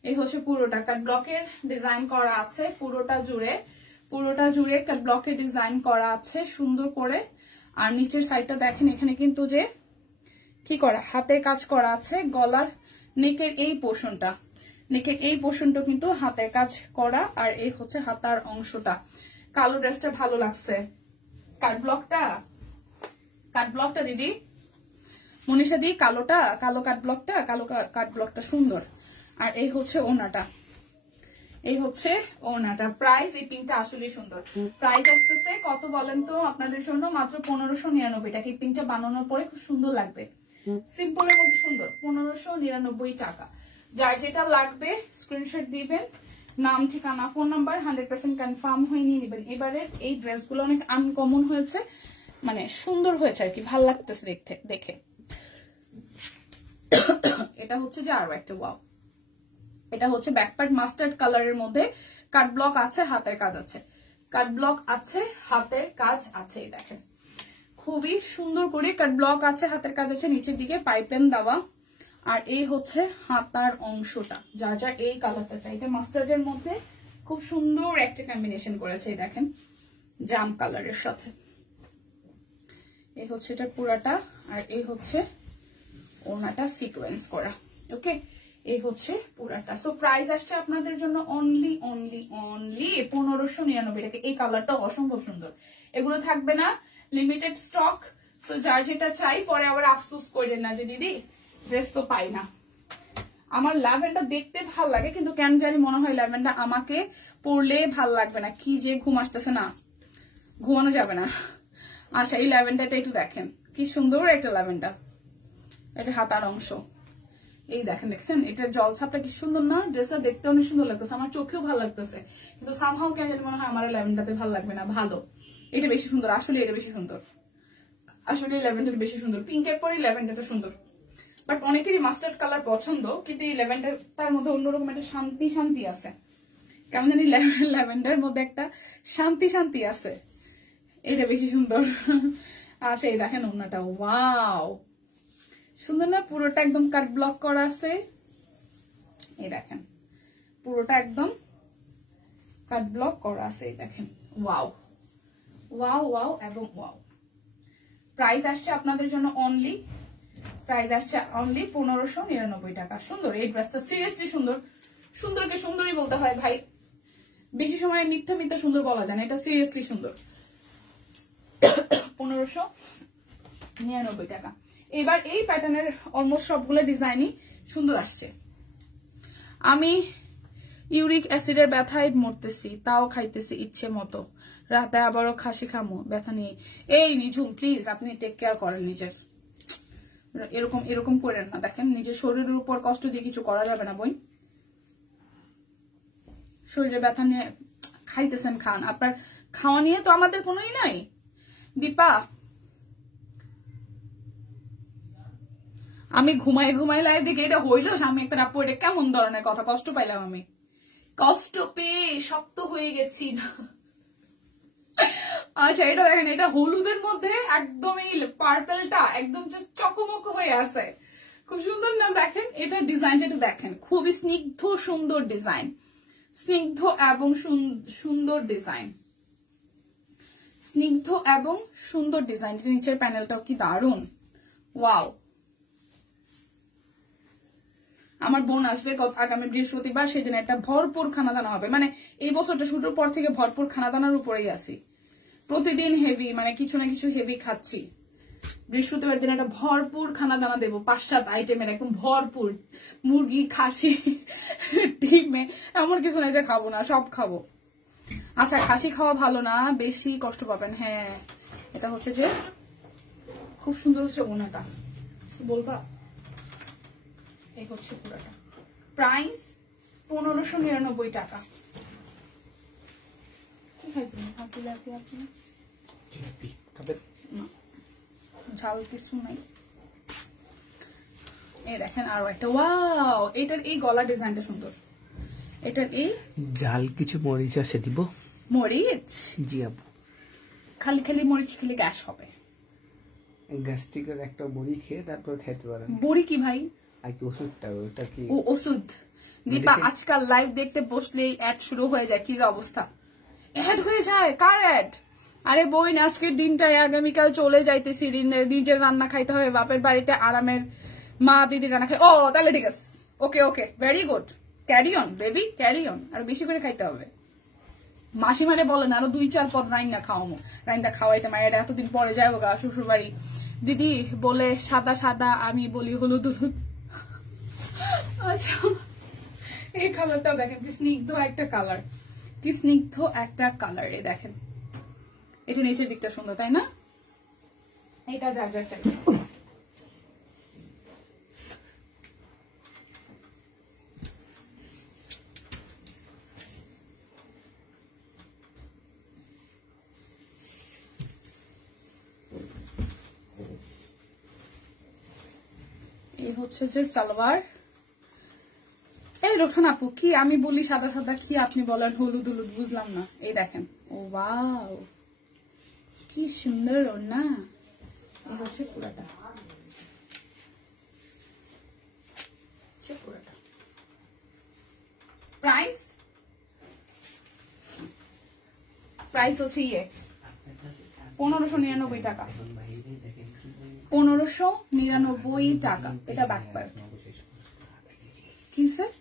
এই হচ্ছে পুরোটা কাট ব্লকের ডিজাইন করা আছে, পুরোটা জুড়ে কাট ব্লকের ডিজাইন করা আছে সুন্দর করে। আর নিচের সাইডটা দেখেন, এখানে কিন্তু যে কি করা, হাতে কাজ করা আছে। গলার নেকের এই পোর্শনটা, কিন্তু হাতের কাজ করা। আর এই হচ্ছে হাতার অংশটা। কালো ড্রেসটা ভালো লাগছে, কাট ব্লকটা কাট ব্লকটা দিদি মনীষা দি, কালো কাট ব্লকটা সুন্দর। আর এই হচ্ছে ওনাটা, প্রাইস, এই পিঙ্কটা আসলে সুন্দর। প্রাইস আসতেছে কত বলেন তো আপনাদের জন্য? মাত্র 1599 টাকা। এই পিঙ্কটা বানানোর পরে খুব সুন্দর লাগবে, সিম্পলের মধ্যে সুন্দর। 1599 টাকা। যার যেটা লাগবে স্ক্রিনশট দিবেন, নাম, ঠিকানা, ফোন নাম্বার 100% কনফার্ম হয়ে নিয়ে নেবেন। এবারে এই ড্রেসগুলো অনেক আনকমন হয়েছে, মানে সুন্দর হয়েছে আর কি, ভাল লাগতেছে দেখে। এটা হচ্ছে যে আরো একটা ওয়াও, এটা হচ্ছে ব্যাকপ্যাক মাস্টার্ড কালারের মধ্যে কাট ব্লক আছে, হাতের কাজ আছে, কাট ব্লক আছে, হাতের কাজ আছে। দেখেন খুবই সুন্দর করে কাট ব্লক আছে, হাতের কাজ আছে, নিচের দিকে পাইপেন দেওয়া। আর এই হচ্ছে হাতার অংশটা, যার যার এই কালারটা চাই। এটা মাস্টার্ডের মধ্যে খুব সুন্দর একটা কম্বিনেশন করেছে, দেখেন জাম কালারের সাথে। এই হচ্ছে এটা পুরাটা, আর এই হচ্ছে ওনাটা সিকোয়েন্স করা। ওকে, এই হচ্ছে পুরাটা। সো প্রাইস আসছে আপনাদের জন্য অনলি 1599 টাকা। এই কালারটা অসম্ভব সুন্দর, এগুলো থাকবে না, লিমিটেড স্টক। তো যার যেটা চাই পরে আবার আফসোস করেন না যে দিদি ড্রেস তো পাই না। আমার ল্যাভেন্ডার দেখতে ভাল লাগে, কিন্তু কেন জানি মনে হয় ল্যাভেন্ডার আমাকে পরলে ভাল লাগবে না, কি যে ঘুম আসতেছে না, ঘুমানো যাবে না। আচ্ছা, এই ল্যাভেন্ডারটা একটু দেখেন, কি সুন্দর একটা ল্যাভেন্ডার। এটা হাতার অংশ, এই দেখেন, দেখছেন এটার জল ছাপটা কি সুন্দর না? ড্রেসটা দেখতে অনেক সুন্দর লাগতেছে, আমার চোখেও ভালো লাগতেছে, কিন্তু সামহাও কেন জানি মনে হয় আমার ল্যাভেন্ডারতে ভালো লাগবে না। ভালো, এটা বেশি সুন্দর, আসলে এটা বেশি সুন্দর, আসলে ল্যাভেন্ডার বেশি সুন্দর। পিঙ্কের পরে ল্যাভেন্ডারটা সুন্দর, বাট অনেকেরই মাস্টার্ড কালার পছন্দ, কিন্তু এই ল্যাভেন্ডারটার মধ্যে অন্যরকম একটা শান্তি আছে, কেমন জানি ল্যাভেন্ডার মধ্যে একটা শান্তি আছে, এটা বেশি সুন্দর। আচ্ছা, এই দেখেন ওনাটা, ওয়াও সুন্দর না? পুরোটা একদম কাট ব্লক করা আছে, এই দেখেন পুরোটা একদম কাট ব্লক করা আছে, এই দেখেন ওয়াও এবং ওয়াও। প্রাইস আসছে আপনাদের জন্য অনলি 1599 টাকা। সুন্দর এই ড্রেসটা, সিরিয়াসলি সুন্দর। সুন্দরকে সুন্দরই বলতে হয় ভাই, বেশি সময় মিথ্যা সুন্দর বলা যায় না, এটা সিরিয়াসলি সুন্দর। 1599 টাকা। এবার এই প্যাটার্নের অলমোস্ট সবগুলো ডিজাইনই সুন্দর আসছে। আমি ইউরিক অ্যাসিডের ব্যথায় মরতেছি, তাও খাইতেছি ইচ্ছে মতো, রাতে আবারও খাসি খামো ব্যথা নিয়ে। এই নিঝুম প্লিজ আপনি টেক কেয়ার করেন নিজের, এরকম করেন না। দেখেন নিজের শরীরের উপর কষ্ট দিয়ে কিছু করা যাবে না বোন। শরীরে ব্যথা নিয়ে খাইতেছেন, খান, আপনার খাওয়া নিয়ে তো আমাদের কোনোই নাই। দীপা, আমি ঘুমাই লাইভ দিকে, এটা হইলো আমি একটা রাপ্পু, এটা কেমন ধরনের কথা? কষ্ট পাইলাম আমি, কষ্ট পেয়ে শক্ত হয়ে গেছি না। আচ্ছা, এটা দেখেন, এটা হলুদের মধ্যে একদম এই পার্পেলটা একদম চকমক হয়ে আছে, খুব সুন্দর না? দেখেন এটা ডিজাইনটা দেখেন, খুবই স্নিগ্ধ সুন্দর ডিজাইন, স্নিগ্ধ এবং সুন্দর ডিজাইন, স্নিগ্ধ এবং সুন্দর ডিজাইন। নিচের প্যানেলটাও কি দারুন, ওয়াও। আমার বোন আসবে আগামী বৃহস্পতিবার, সেদিন একটা ভরপুর খানাদানা হবে, মানে এই বছরটা শুরুর পর থেকে ভরপুর খানাদানার উপরেই আছি, প্রতিদিন হেভি, মানে কিছু না কিছু হেভি খাচ্ছি। বৃহস্পতিবার দিন একটা ভরপুর খানাদানা দেবো, 5-7 আইটেমের একদম ভরপুর, মুরগি, খাসি, ডিমে, এমন কিছু নাই যে খাবো না, সব খাবো। আচ্ছা, খাসি খাওয়া ভালো না, বেশি কষ্ট পাবেন। হ্যাঁ, এটা হচ্ছে যে খুব সুন্দর হচ্ছে ওনাটা, বলবা? এই হচ্ছে পুরোটা। প্রাইস 1599 টাকা। কি খাইছেন? ঝাল কিছু নাই। এই দেখেন আরো একটা, ওয়াও, এটার এই গলা ডিজাইনটা সুন্দর। এটার এই ঝাল কিছু মরিচ আছে, দিব? মরিচ? জি আপু। খালি মরিচ খেলে গ্যাস হবে, গ্যাস্ট্রিকের একটা বড়ি খেয়ে তারপর খাইতে পারেন। বড়ি কি ভাই? ওষুধটা, ওটা কি? ও ওষুধ। দীপা, আজকাল লাইভ দেখতে বসলেই অ্যাড শুরু হয়ে যায়, কি যে অবস্থা, অ্যাড হয়ে যায়। কার অ্যাড? আরে বইন, আজকের দিনটায় আগামীকাল চলে যাইতেছি, নিজের রান্না খাইতে হবে, বাপের বাড়িতে আরামের মা দিদি রান্না খাই। ও তাহলে ঠিক আছে, okay very good, carry on baby, carry on, আর বেশি করে খাইতে হবে। মাসিমারে বলেন আরো 2-4 পদ রাইন্দা খাওয়ামো, রাইন্দা খাওয়াইতে মায়ের এতদিন পরে যাবো গা শ্বশুর বাড়ি। দিদি বলে সাদা সাদা, আমি বলি হলুদ হলুদ। আচ্ছা এই কালারটাও দেখেন কি স্নিগ্ধ একটা কালার, কি স্নিগ্ধ একটা কালার। এই দেখেন এটা নিচের দিকটা সুন্দর তাই না? এটা যার যার চাই। এই হচ্ছে যে সালোয়ার। এই রোকসানা আপু কি আমি বলি সাদা সাদা, কি আপনি বলেন হলুদ হলুদ, বুঝলাম না। এই দেখেন ও ওয়াও কি সুন্দর না, এই হচ্ছে পুরাটা, পুরাটা। প্রাইস প্রাইস হচ্ছে 1599 টাকা, 1599 টাকা। এটা ব্যাকপ্যাক কি স্যার,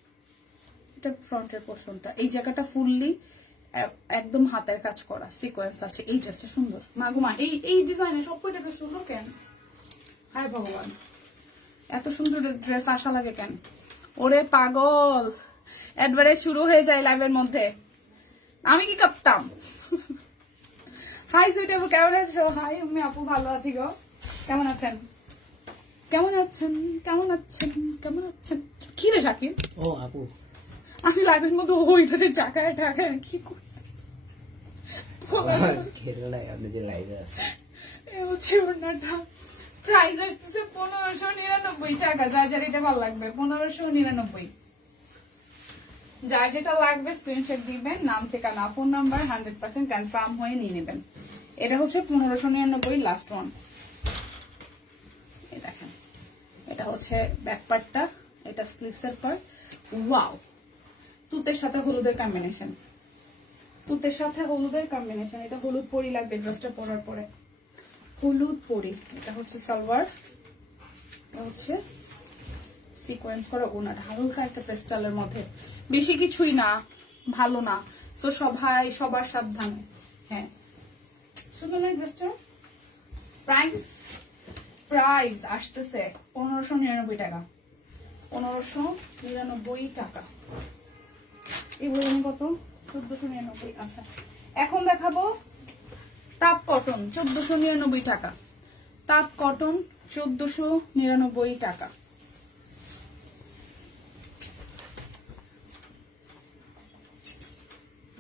এটা ফ্রন্টের পোর্শনটা, এই জায়গাটা ফুললি একদম হাতের কাজ করা সিকোয়েন্স আছে। এই ড্রেসটা সুন্দর মাগুমা, এই ডিজাইনে সব কয়টা ড্রেস সুন্দর কেন? হায় ভগবান এত সুন্দর ড্রেস আসা লাগে কেন? ওরে পাগল, অ্যাডভার্টাইজ শুরু হয়ে যায় লাইভের মধ্যে, আমি কি করতাম? হাই সুইট আপু কেমন আছো? হাই আমি আপু ভালো আছি গো, কেমন আছেন? কেমন আছেন? কেমন আছেন? কেমন আছেন? কি রে শাকিল? ও আপু আমি লাইভের মধ্যে ওই ধরে টাকায় টাকায় কি করতেছি? হচ্ছে ওনাটা প্রাইস আসতেছে 1599 টাকা। যার যার এটা ভালো লাগবে 1599। যার যেটা লাগবে স্ক্রিনশট দিবেন, নাম ঠিকানা ফোন নাম্বার 100% কনফার্ম হয়ে নিয়ে নেবেন। এটা হচ্ছে 1599 লাস্ট ওয়ান। এই দেখেন এটা হচ্ছে ব্যাক পার্টটা, এটা স্লিভসের পার্ট। ওয়াও তুতের সাথে হলুদের কম্বিনেশন, তুতের সাথে হলুদের কম্বিনেশন। এটা হলুদ পরি লাগবে ড্রেসটা পরার পরে, হলুদ পরি। এটা হচ্ছে সালোয়ার, এটা হচ্ছে সিকোয়েন্স করা ওনাটা, হালকা একটা পেস্টালের মধ্যে, বেশি কিছুই না, ভালো না। সো সবাই সবার সাবধানে। হ্যাঁ শুধু না ড্রেসটা প্রাইস প্রাইস আসতেছে 1599 টাকা, 1599 টাকা। এগুলো কত? 1499। আচ্ছা এখন দেখাবো তাপ কটন, 1499 টাকা। তাপ কটন 1499 টাকা।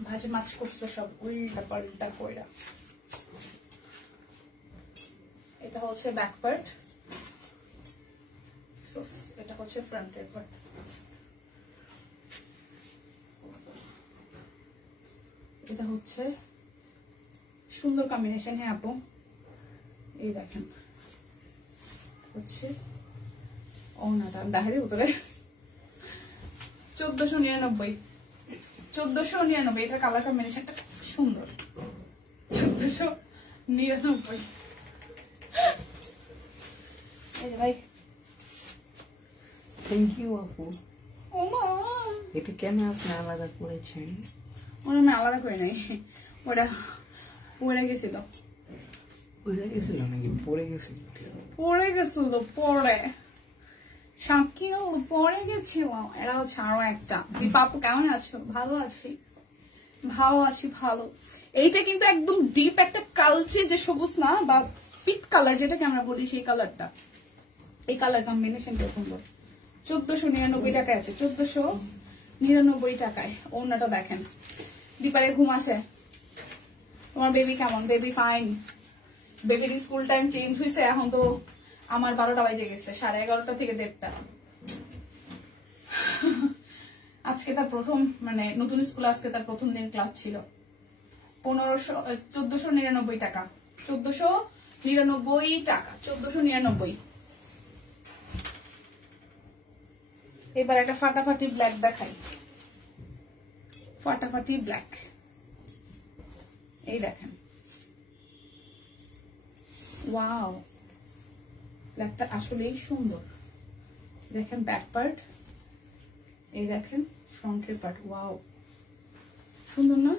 ভাজি মাছ করছে সব উল্টা পাল্টা কইরা। এটা হচ্ছে ব্যাক পার্ট, এটা হচ্ছে ফ্রন্টের পার্ট। এটা হচ্ছে সুন্দর কম্বিনেশন। হ্যাঁ আপু এই দেখেন হচ্ছে ওনাটা দাহারি উতরে 1499। 1499 এটা কালার কম্বিনেশনটা সুন্দর। 1499 এই ভাই থ্যাংক ইউ আপু। ও মা এটা কেন আপনি আলাদা করেছেন? ওটা আমি আলাদা করে নাই, ওটা পড়ে গেছিল। পড়ে গেছিল নাকি? পড়ে গেছিল, পড়ে গেছিল পরে শাকিল পড়ে গেছিল। এরা হচ্ছে আরো একটা। পাপু কেমন আছো? ভালো আছি, ভালো আছি ভালো। এইটা কিন্তু একদম ডিপ একটা কালচে যে সবুজ না বা পিট কালার যেটাকে আমরা বলি, সেই কালারটা, এই কালার কম্বিনেশনটা সুন্দর। 1499 টাকায় আছে, 1499 টাকায়। ওনাটা দেখেন দীপারে ঘুম আসে। তোমার বেবি কেমন? Baby fine. বেবির স্কুল টাইম চেঞ্জ হয়েছে, এখন তো আমার 12টা বাজে গেছে, 11:30 থেকে 1:30। আজকে তার প্রথম, মানে নতুন স্কুল, আজকে তার প্রথম দিন ক্লাস ছিল। 1499 টাকা, 1499 টাকা, 1499। এবার একটা ফাটাফাটি ব্ল্যাক দেখাই, ফাটাফাটি ব্ল্যাক। এই দেখেন ওয়াও ব্ল্যাকটা আসলেই সুন্দর। দেখেন ব্যাক পার্ট, এই দেখেন ফ্রন্টের পার্ট। ওয়াও সুন্দর না?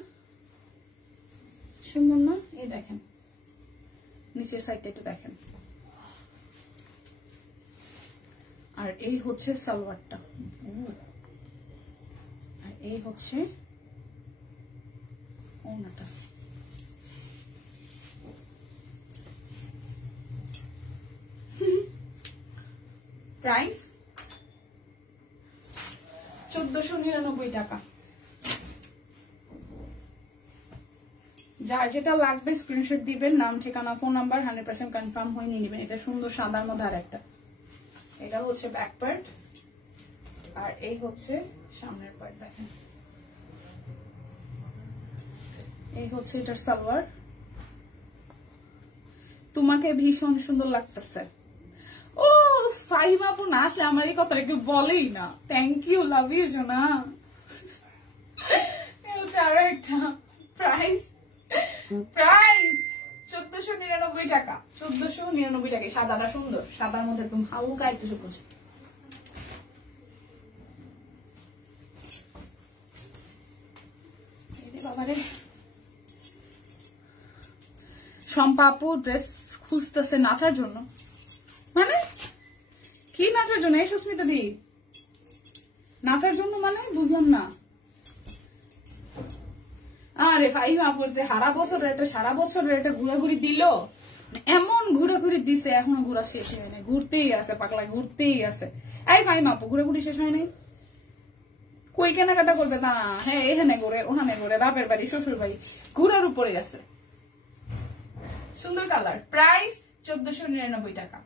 সুন্দর না? এই দেখেন নিচের সাইডটা একটু দেখেন। আর এই হচ্ছে সালোয়ারটা, আর এই হচ্ছে ওড়নাটা। প্রাইস 1499 টাকা। যার যেটা লাগবে স্ক্রিনশট দিবেন, নাম ঠিকানা ফোন নাম্বার 100% কনফার্ম হয়ে নিয়ে নেবেন। এটা সুন্দর সাদার মধ্যে আর একটা, এটা হচ্ছে ব্যাক পার্ট আর এই হচ্ছে সামনের পার্ট। দেখেন এই হচ্ছে এটার সালোয়ার। তোমাকে ভীষণ সুন্দর লাগতেছে। ও ফাহিমা আপু না আসলে আমার এই কথা কেউ বলেই না। থ্যাংক ইউ, লাভ ইউ সোনা। আরো একটা প্রাইস 1499 টাকা। 1499 টাকা। সাদাটা সুন্দর, সাদার মধ্যে একদম হালকা একটু সবুজ। বাবারে শম্পা আপু ড্রেস খুঁজতেছে নাচার জন্য। মানে কি নাচার জন্য? এই সুস্মিতা দি নাচার জন্য মানে বুঝলাম না। আরে ফাহিমা আপুর যে সারা বছর এটা ঘোরাঘুরি দিল, এমন ঘোরাঘুরি দিছে, এখনো ঘোরা শেষ হয় নাই, ঘুরতেই আছে পাগলা, ঘুরতেই আছে। এই ফাহিমা আপু ঘোরাঘুরি শেষ হয় নাই? কই কেনাকাটা করবে তা না? হ্যাঁ এখানে ঘুরে ওখানে ঘুরে, বাপের বাড়ি শ্বশুর বাড়ি ঘুরার উপরে আছে। সুন্দর কালার। প্রাইস 1499 টাকা।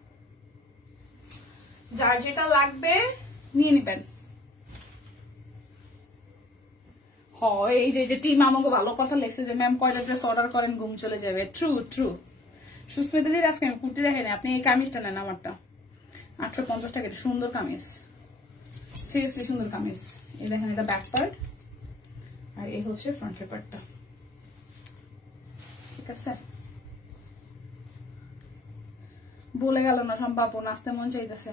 যার যেটা লাগবে নিয়ে নিবেন। এই যে টিম আমাকে ভালো কথা লেগছে যে ম্যাম কয়টা ড্রেস অর্ডার করেন ঘুম চলে যাবে। True true. সুস্মিতা দিদি আজকে আমি কুর্তি দেখেন, আপনি এই কামিজটা নেন আমারটা, 850 টাকা। সুন্দর কামিজ, সিরিয়াসলি সুন্দর কামিজ। এই দেখেন এটা ব্যাক পার্ট আর এই হচ্ছে ফ্রন্টের পার্টটা। ঠিক আছে, বলে গেল না শম্পা আপু, নাচতে মন চাইতেছে।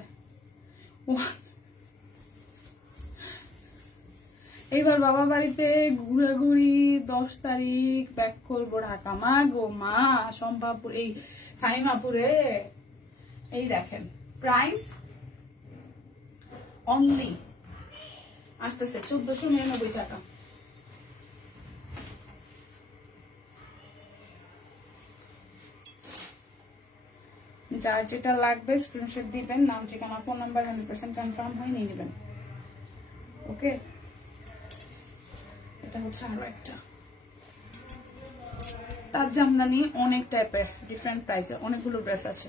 এইবার বাবা বাড়িতে ঘুরাঘুরি, 10 তারিখ ব্যাক করবো ঢাকা। মা গো মা, শম্পাপুর এই ফাহিমাপুরে। এই দেখেন প্রাইস অনলি আসতেছে 1499 টাকা। যার যেটা লাগবে স্ক্রিনশট দিবেন, নাম ঠিকানা ফোন নাম্বার 100% কনফার্ম হয়ে নিয়ে নেবেন। ওকে, এটা হচ্ছে আরো একটা তার জামদানি, অনেক টাইপের ডিফারেন্ট প্রাইসে অনেকগুলো ড্রেস আছে।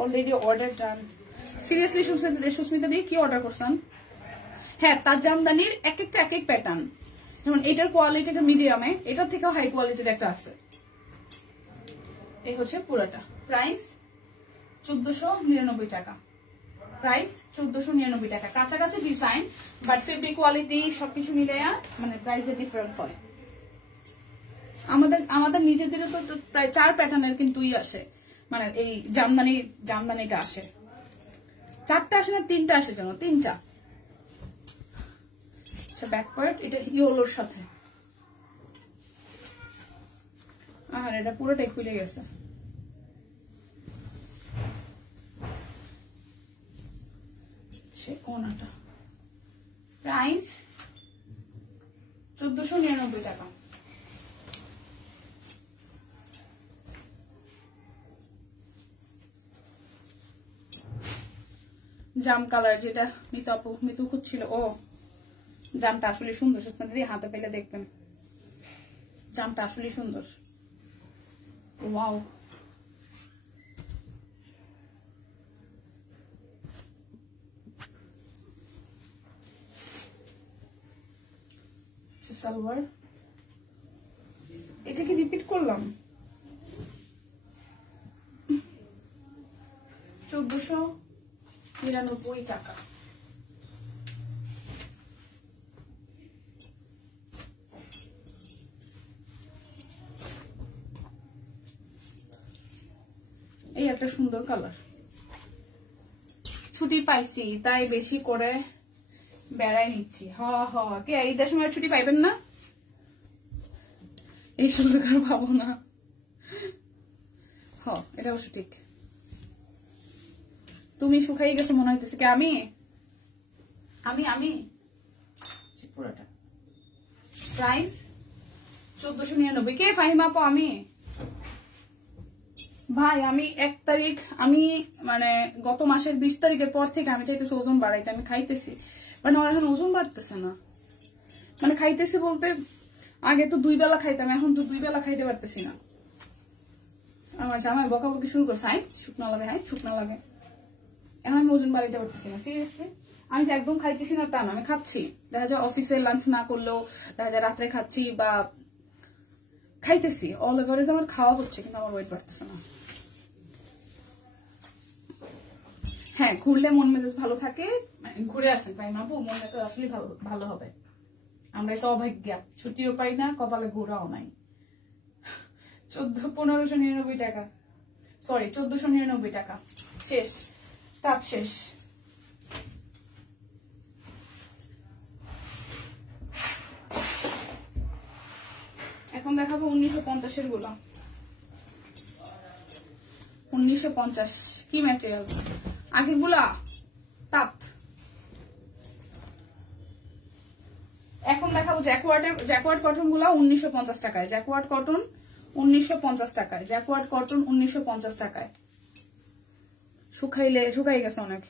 Already order done. Seriously Susmita দিয়ে কি অর্ডার করছেন? হ্যাঁ তার জামদানির এক এক প্যাটার্ন, যেমন এটার কোয়ালিটি মিডিয়ামে, এটার থেকেও হাই কোয়ালিটির একটা আছে। এই হচ্ছে পুরোটা। প্রাইস 1499 টাকা। প্রাইস 1499 টাকা। কাছাকাছি ডিজাইন, বাট ফেব্রিক কোয়ালিটি সবকিছু মিলে মানে প্রাইসের ডিফারেন্স হয়। আমাদের নিজেদেরও তো প্রায় 4 প্যাটার্নের কিন্তু আসে, মানে এই জামদানিটা আসে। 4টা আসে না 3টা আসে, কেন 3টা। আচ্ছা ব্যাক পার্ট, এটা ইয়েলোর সাথে। আর এটা পুরোটাই খুলে গেছে। ওনাটা প্রাইস 1499 টাকা। জাম কালার, যেটা মিতু খুঁজছিল। ও জামটা আসলে সুন্দর, সুস্মিতা হাতে পেলে দেখবেন, জামটা আসলে সুন্দর। ওয়াও, সালোয়ার। এটাকে রিপিট করলাম 1499 টাকা। এই একটা সুন্দর কালার। ছুটি পাইছি তাই বেশি করে বেড়াই নিচ্ছি। কে ঈদের সময় ছুটি পাইবেন না? এই সুযোগ আর পাবো না। হ, এটা অবশ্য ঠিক। তুমি শুকাই গেছো মনে হইতেছে কি? আমি আমি আমি পুরোটা প্রাইস 1499। কে ফাহিমা আপু? আমি ভাই আমি 1 তারিখ, আমি মানে গত মাসের 20 তারিখের পর থেকে আমি চাইতেছি ওজন বাড়াইতে। আমি খাইতেছি, মানে আমার এখন ওজন বাড়তেছে না। মানে খাইতেছি বলতে আগে তো 2 বেলা খাইতাম, এখন তো 2 বেলা খাইতে পারতেছি না। আমার জামাই বকাবকি শুরু করছে, হাই শুকনা লাগে, হাই শুকনা লাগে। এখন আমি ওজন বাড়াইতে পারতেছি না। সিরিয়াসলি আমি যে একদম খাইতেছি না তা না, আমি খাচ্ছি। দেখা যায় অফিসে লাঞ্চ না করলেও দেখা যায় রাত্রে খাচ্ছি বা খাইতেছি। অল এভারেজ আমার খাওয়া হচ্ছে, কিন্তু আমার ওয়েট বাড়তেছে না। হ্যাঁ, ঘুরলে মন মেজাজ ভালো থাকে। ঘুরে আসেন ভাই মাবু, মন মেজাজ আসলে ভালো হবে। আমরা সৌভাগ্য, ছুটিও পাই না, কপালে ঘোরাও নাই। 1599 টাকা, সরি 1499 টাকা। শেষ, তার শেষ। এখন দেখাবো 1950-এর গুলো। 1950 কি ম্যাটেরিয়াল? আগের গুলা তাঁত। এখন দেখাবো জ্যাকওয়ার্ড কটন গুলা 1950 টাকায়। জ্যাকওয়ার্ড কটন 1950 টাকায়। জ্যাকওয়ার্ড কটন 1950 টাকায়। শুকাই গেছে অনেক।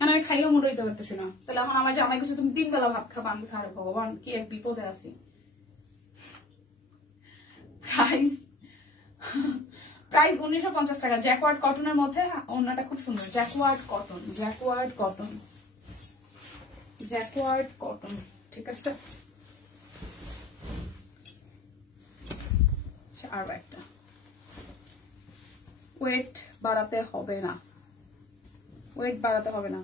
এখন আমি খাইও মোট হইতে পারতেছি না। তাহলে এখন আমার জামাই কিছু তুমি 3 বেলা ভাত খাবা, আমি ছাড়ো ভগবান কি এক বিপদে আছি। প্রাইস 1950 টাকা। জ্যাকওয়ার্ড কটনের মধ্যে ওড়নাটা খুব সুন্দর। Jacquard cotton, jacquard cotton, jacquard cotton, ঠিক আছে। আর একটা ওয়েট বাড়াতে হবে না, ওয়েট বাড়াতে হবে না।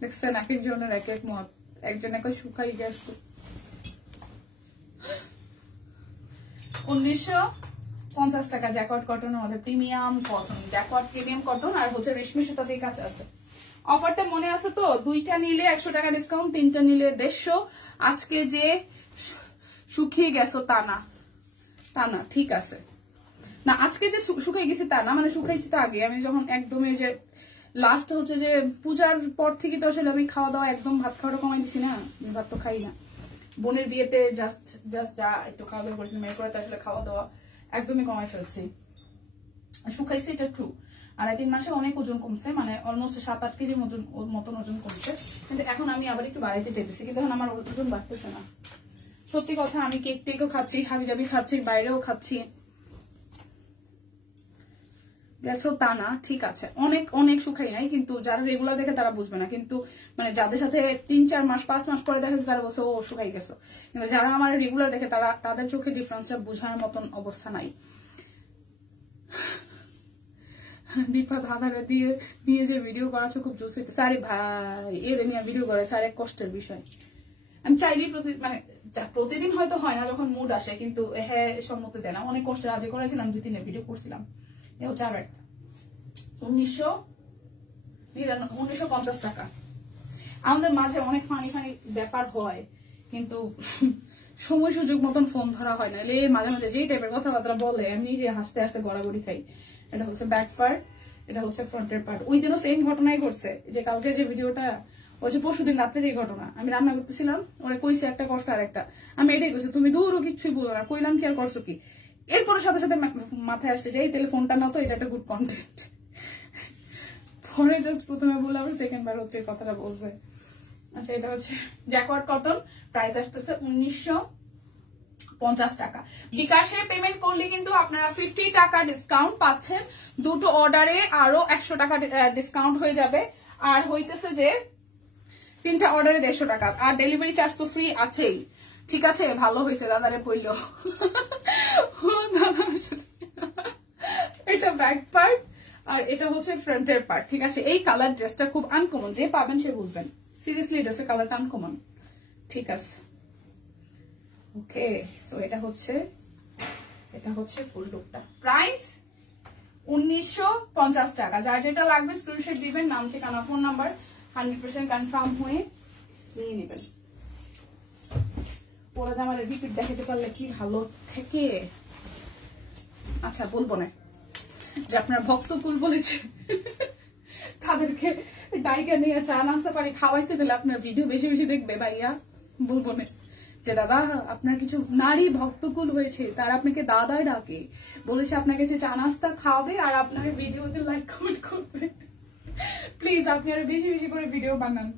দেখছেন এক একজনের এক এক মত। একজন এক শুকাই গেছে। 1950 টাকা জ্যাকওয়ার্ড কটনের মধ্যে premium cotton. Jacquard premium cotton আর হচ্ছে রেশমি সুতা দিয়ে কাজ আছে। অফারটা মনে আছে তো? 2টা নিলে 100 টাকা ডিসকাউন্ট, 3টা নিলে 150। আজকে যে শুকিয়ে গেছো তা না, তা না, ঠিক আছে না। আজকে যে শুকাই গেছি তা না, মানে শুকাইছি তো আগে। আমি যখন একদমই যে লাস্ট হচ্ছে যে পূজার পর থেকে তো আসলে আমি খাওয়া দাওয়া একদম ভাত খাওয়াটা কমাই দিছি না। ভাত তো খাই না। বোনের বিয়েতে জাস্ট যা একটু খাওয়া দাওয়া করছি, মেয়ের পরে আসলে খাওয়া দাওয়া একদমই কমাই ফেলছি। শুকাইছি, এটা ট্রু। আর 3 মাসে অনেক ওজন কমছে, মানে অলমোস্ট 7-8 কেজির মতন ওজন কমছে। কিন্তু এখন আমি আবার একটু বাড়াইতে চাইতেছি, কিন্তু এখন আমার ওজন বাড়তেছে না। সত্যি কথা, আমি কেক টেকও খাচ্ছি, হাবিজাবি খাচ্ছি, বাইরেও খাচ্ছি। দেখছো তা না, ঠিক আছে। অনেক অনেক শুকাই নাই, কিন্তু যারা রেগুলার দেখে তারা বুঝবে না। কিন্তু মানে যাদের সাথে 3-4 মাস 5 মাস পরে দেখা যাচ্ছে তারা বলছে ও শুকাই গেছো। কিন্তু যারা আমার রেগুলার দেখে তাদের চোখে ডিফারেন্সটা বোঝার মতন অবস্থা নাই। দীপা ধাঁধাটা দিয়ে যে ভিডিও করাছো খুব জোস হইতেছে। আরে ভাই, এর নিয়ে ভিডিও করে স্যার এক কষ্টের বিষয়। আমি চাইলেই প্রতিদিন হয়তো হয় না যখন মুড আসে, কিন্তু হ্যাঁ সম্মতি দেয় না। অনেক কষ্টে রাজি করেছিলাম, 2-3 ভিডিও করছিলাম। এও 1950 টাকা। আমাদের মাঝে অনেক ফানি ব্যাপার হয়, কিন্তু সময় সুযোগ মতন ফোন ধরা হয় না। মাঝে মাঝে যেই টাইপের কথাবার্তা বলে আমি নিজে হাসতে হাসতে গড়াগড়ি খাই। এটা হচ্ছে ব্যাক পার্ট, এটা হচ্ছে ফ্রন্টের পার্ট। ওই দিনও সেম ঘটনাই ঘটছে। যে কালকে যে ভিডিওটা হচ্ছে পরশুদিন রাত্রের এই ঘটনা। আমি রান্না করতেছিলাম, ওরা কইছে একটা করছে আর একটা। আমি এটাই কইছি, তুমি দূরও কিচ্ছুই বলো না। কইলাম কি আর করছো কি? এরপরে সাথে সাথে মাথায় আসছে যে এই তাহলে ফোনটা নাও তো, এটা একটা গুড কন্টেন্ট। পরে জাস্ট প্রথমে বললাম, সেকেন্ড বার হচ্ছে এই কথাটা বলছে। আচ্ছা, এটা হচ্ছে জ্যাকওয়ার্ড কটন। প্রাইস আসতেছে 1950 টাকা। বিকাশে পেমেন্ট করলে কিন্তু আপনারা 50 টাকা ডিসকাউন্ট পাচ্ছেন। 2টো অর্ডারে আরো 100 টাকা ডিসকাউন্ট হয়ে যাবে। আর হইতেছে যে 3টা অর্ডারে 150 টাকা। আর ডেলিভারি চার্জ তো ফ্রি আছেই। ঠিক আছে, ভালো হয়েছে দাদারে বললো। এটা ব্যাক পার্ট আর এটা হচ্ছে ফ্রন্টের পার্ট। ঠিক আছে, এই কালার ড্রেসটা খুব আনকমন, যে পাবেন সে বুঝবেন। সিরিয়াসলি ড্রেসের কালারটা আনকমন। ঠিক আছে, ওকে। সো এটা হচ্ছে ফুল লুকটা। প্রাইস 1950 টাকা। যার যেটা লাগবে স্ক্রিনশট দিবেন, নাম ঠিকানা ফোন নাম্বার 100% কনফার্ম হয়ে নিয়ে নেবেন। পরে জামার রিপিট দেখাতে পারলে কি ভালো থেকে। আচ্ছা বলবো না যে আপনার ভক্তকুল বলেছে তাদেরকে ডাইকা নিয়ে চা নাস্তা পারি খাওয়াইতে পেলে আপনার ভিডিও বেশি বেশি দেখবে ভাইয়া। বলবো না যে দাদা আপনার কিছু নারী ভক্তকুল হয়েছে, তারা আপনাকে দাদাই ডাকে, বলেছে আপনার কাছে চা নাস্তা খাওয়াবে আর আপনার ভিডিওতে লাইক কমেন্ট করবে। প্লিজ আপনি আরো বেশি বেশি করে ভিডিও বানান।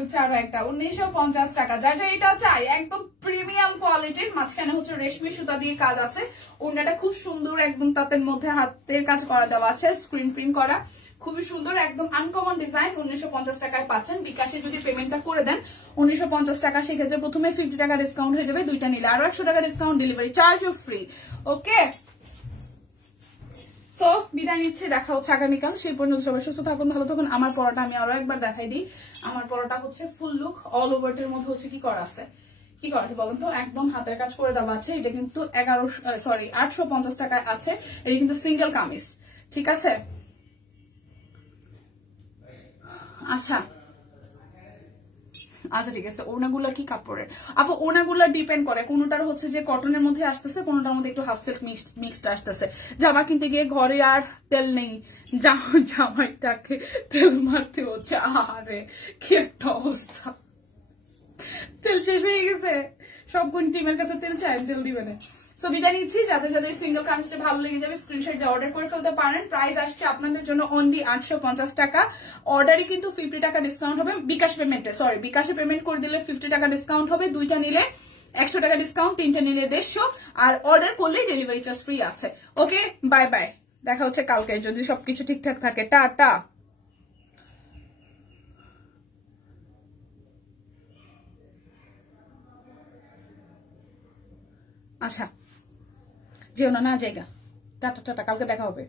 হচ্ছে আরো একটা 1950 টাকা, যারা এটা চাই একদম প্রিমিয়াম কোয়ালিটির, মাঝখানে হচ্ছে রেশমি সুতা দিয়ে কাজ আছে, ওড়নাটা খুব সুন্দর একদম, তাদের মধ্যে হাতের কাজ করা দেওয়া আছে, স্ক্রিন প্রিন্ট করা, খুবই সুন্দর একদম আনকমন ডিজাইন। 1950 টাকায় পাচ্ছেন। বিকাশে যদি পেমেন্টটা করে দেন 1950 টাকা, সেক্ষেত্রে প্রথমে 50 টাকা ডিসকাউন্ট হয়ে যাবে, দুইটা নিলে আরো 100 টাকা ডিসকাউন্ট, ডেলিভারি চার্জও ফ্রি। ওকে সো বিদায় নিচ্ছি, দেখা হচ্ছে আগামীকাল। সেই পর্যন্ত সবাই সুস্থ থাকুন, ভালো থাকুন। আমার পরোটা আমি আরো একবার দেখাই দিই। আমার পরোটা হচ্ছে ফুল লুক, অল ওভারটার মধ্যে হচ্ছে কি করা আছে বলেন তো, একদম হাতের কাজ করে দেওয়া আছে। এটা কিন্তু 850 টাকায় আছে। এটা কিন্তু সিঙ্গেল কামিজ, ঠিক আছে। আচ্ছা আচ্ছা ঠিক আছে। ওনাগুলা কি কাপড়ের আপু? ওনাগুলা ডিপেন্ড করে, কোনটার হচ্ছে যে কটনের মধ্যে আসতেছে, কোনটার মধ্যে একটু হাফ সিল্ক মিক্সড আসতেছে। জামা কিনতে গিয়ে ঘরে আর তেল নেই, জামাইটাকে তেল মারতে হচ্ছে। আরে কি একটা অবস্থা, তেল শেষ হয়ে গেছে, সব কোন টিমের কাছে তেল চায়, তেল দিবে না। সো বিদায় নিচ্ছি। যাদের যাদের সিঙ্গেল কামিজটা ভালো লেগে যাবে স্ক্রিনশট দিয়ে অর্ডার করে ফেলতে পারেন। প্রাইস আসছে আপনাদের জন্য অনলি 850 টাকা। অর্ডারে কিন্তু 50 টাকা ডিসকাউন্ট হবে বিকাশ পেমেন্টে, বিকাশে পেমেন্ট করে দিলে 50 টাকা ডিসকাউন্ট হবে, দুইটা নিলে 100 টাকা ডিসকাউন্ট, তিনটা নিলে 150, আর অর্ডার করলে ডেলিভারি চার্জ ফ্রি আছে। ওকে বাই বাই, দেখা হচ্ছে কালকে যদি সবকিছু ঠিকঠাক থাকে। টাটা। আচ্ছা যেও না জায়গা, টাটা টাটা, কালকে দেখা হবে।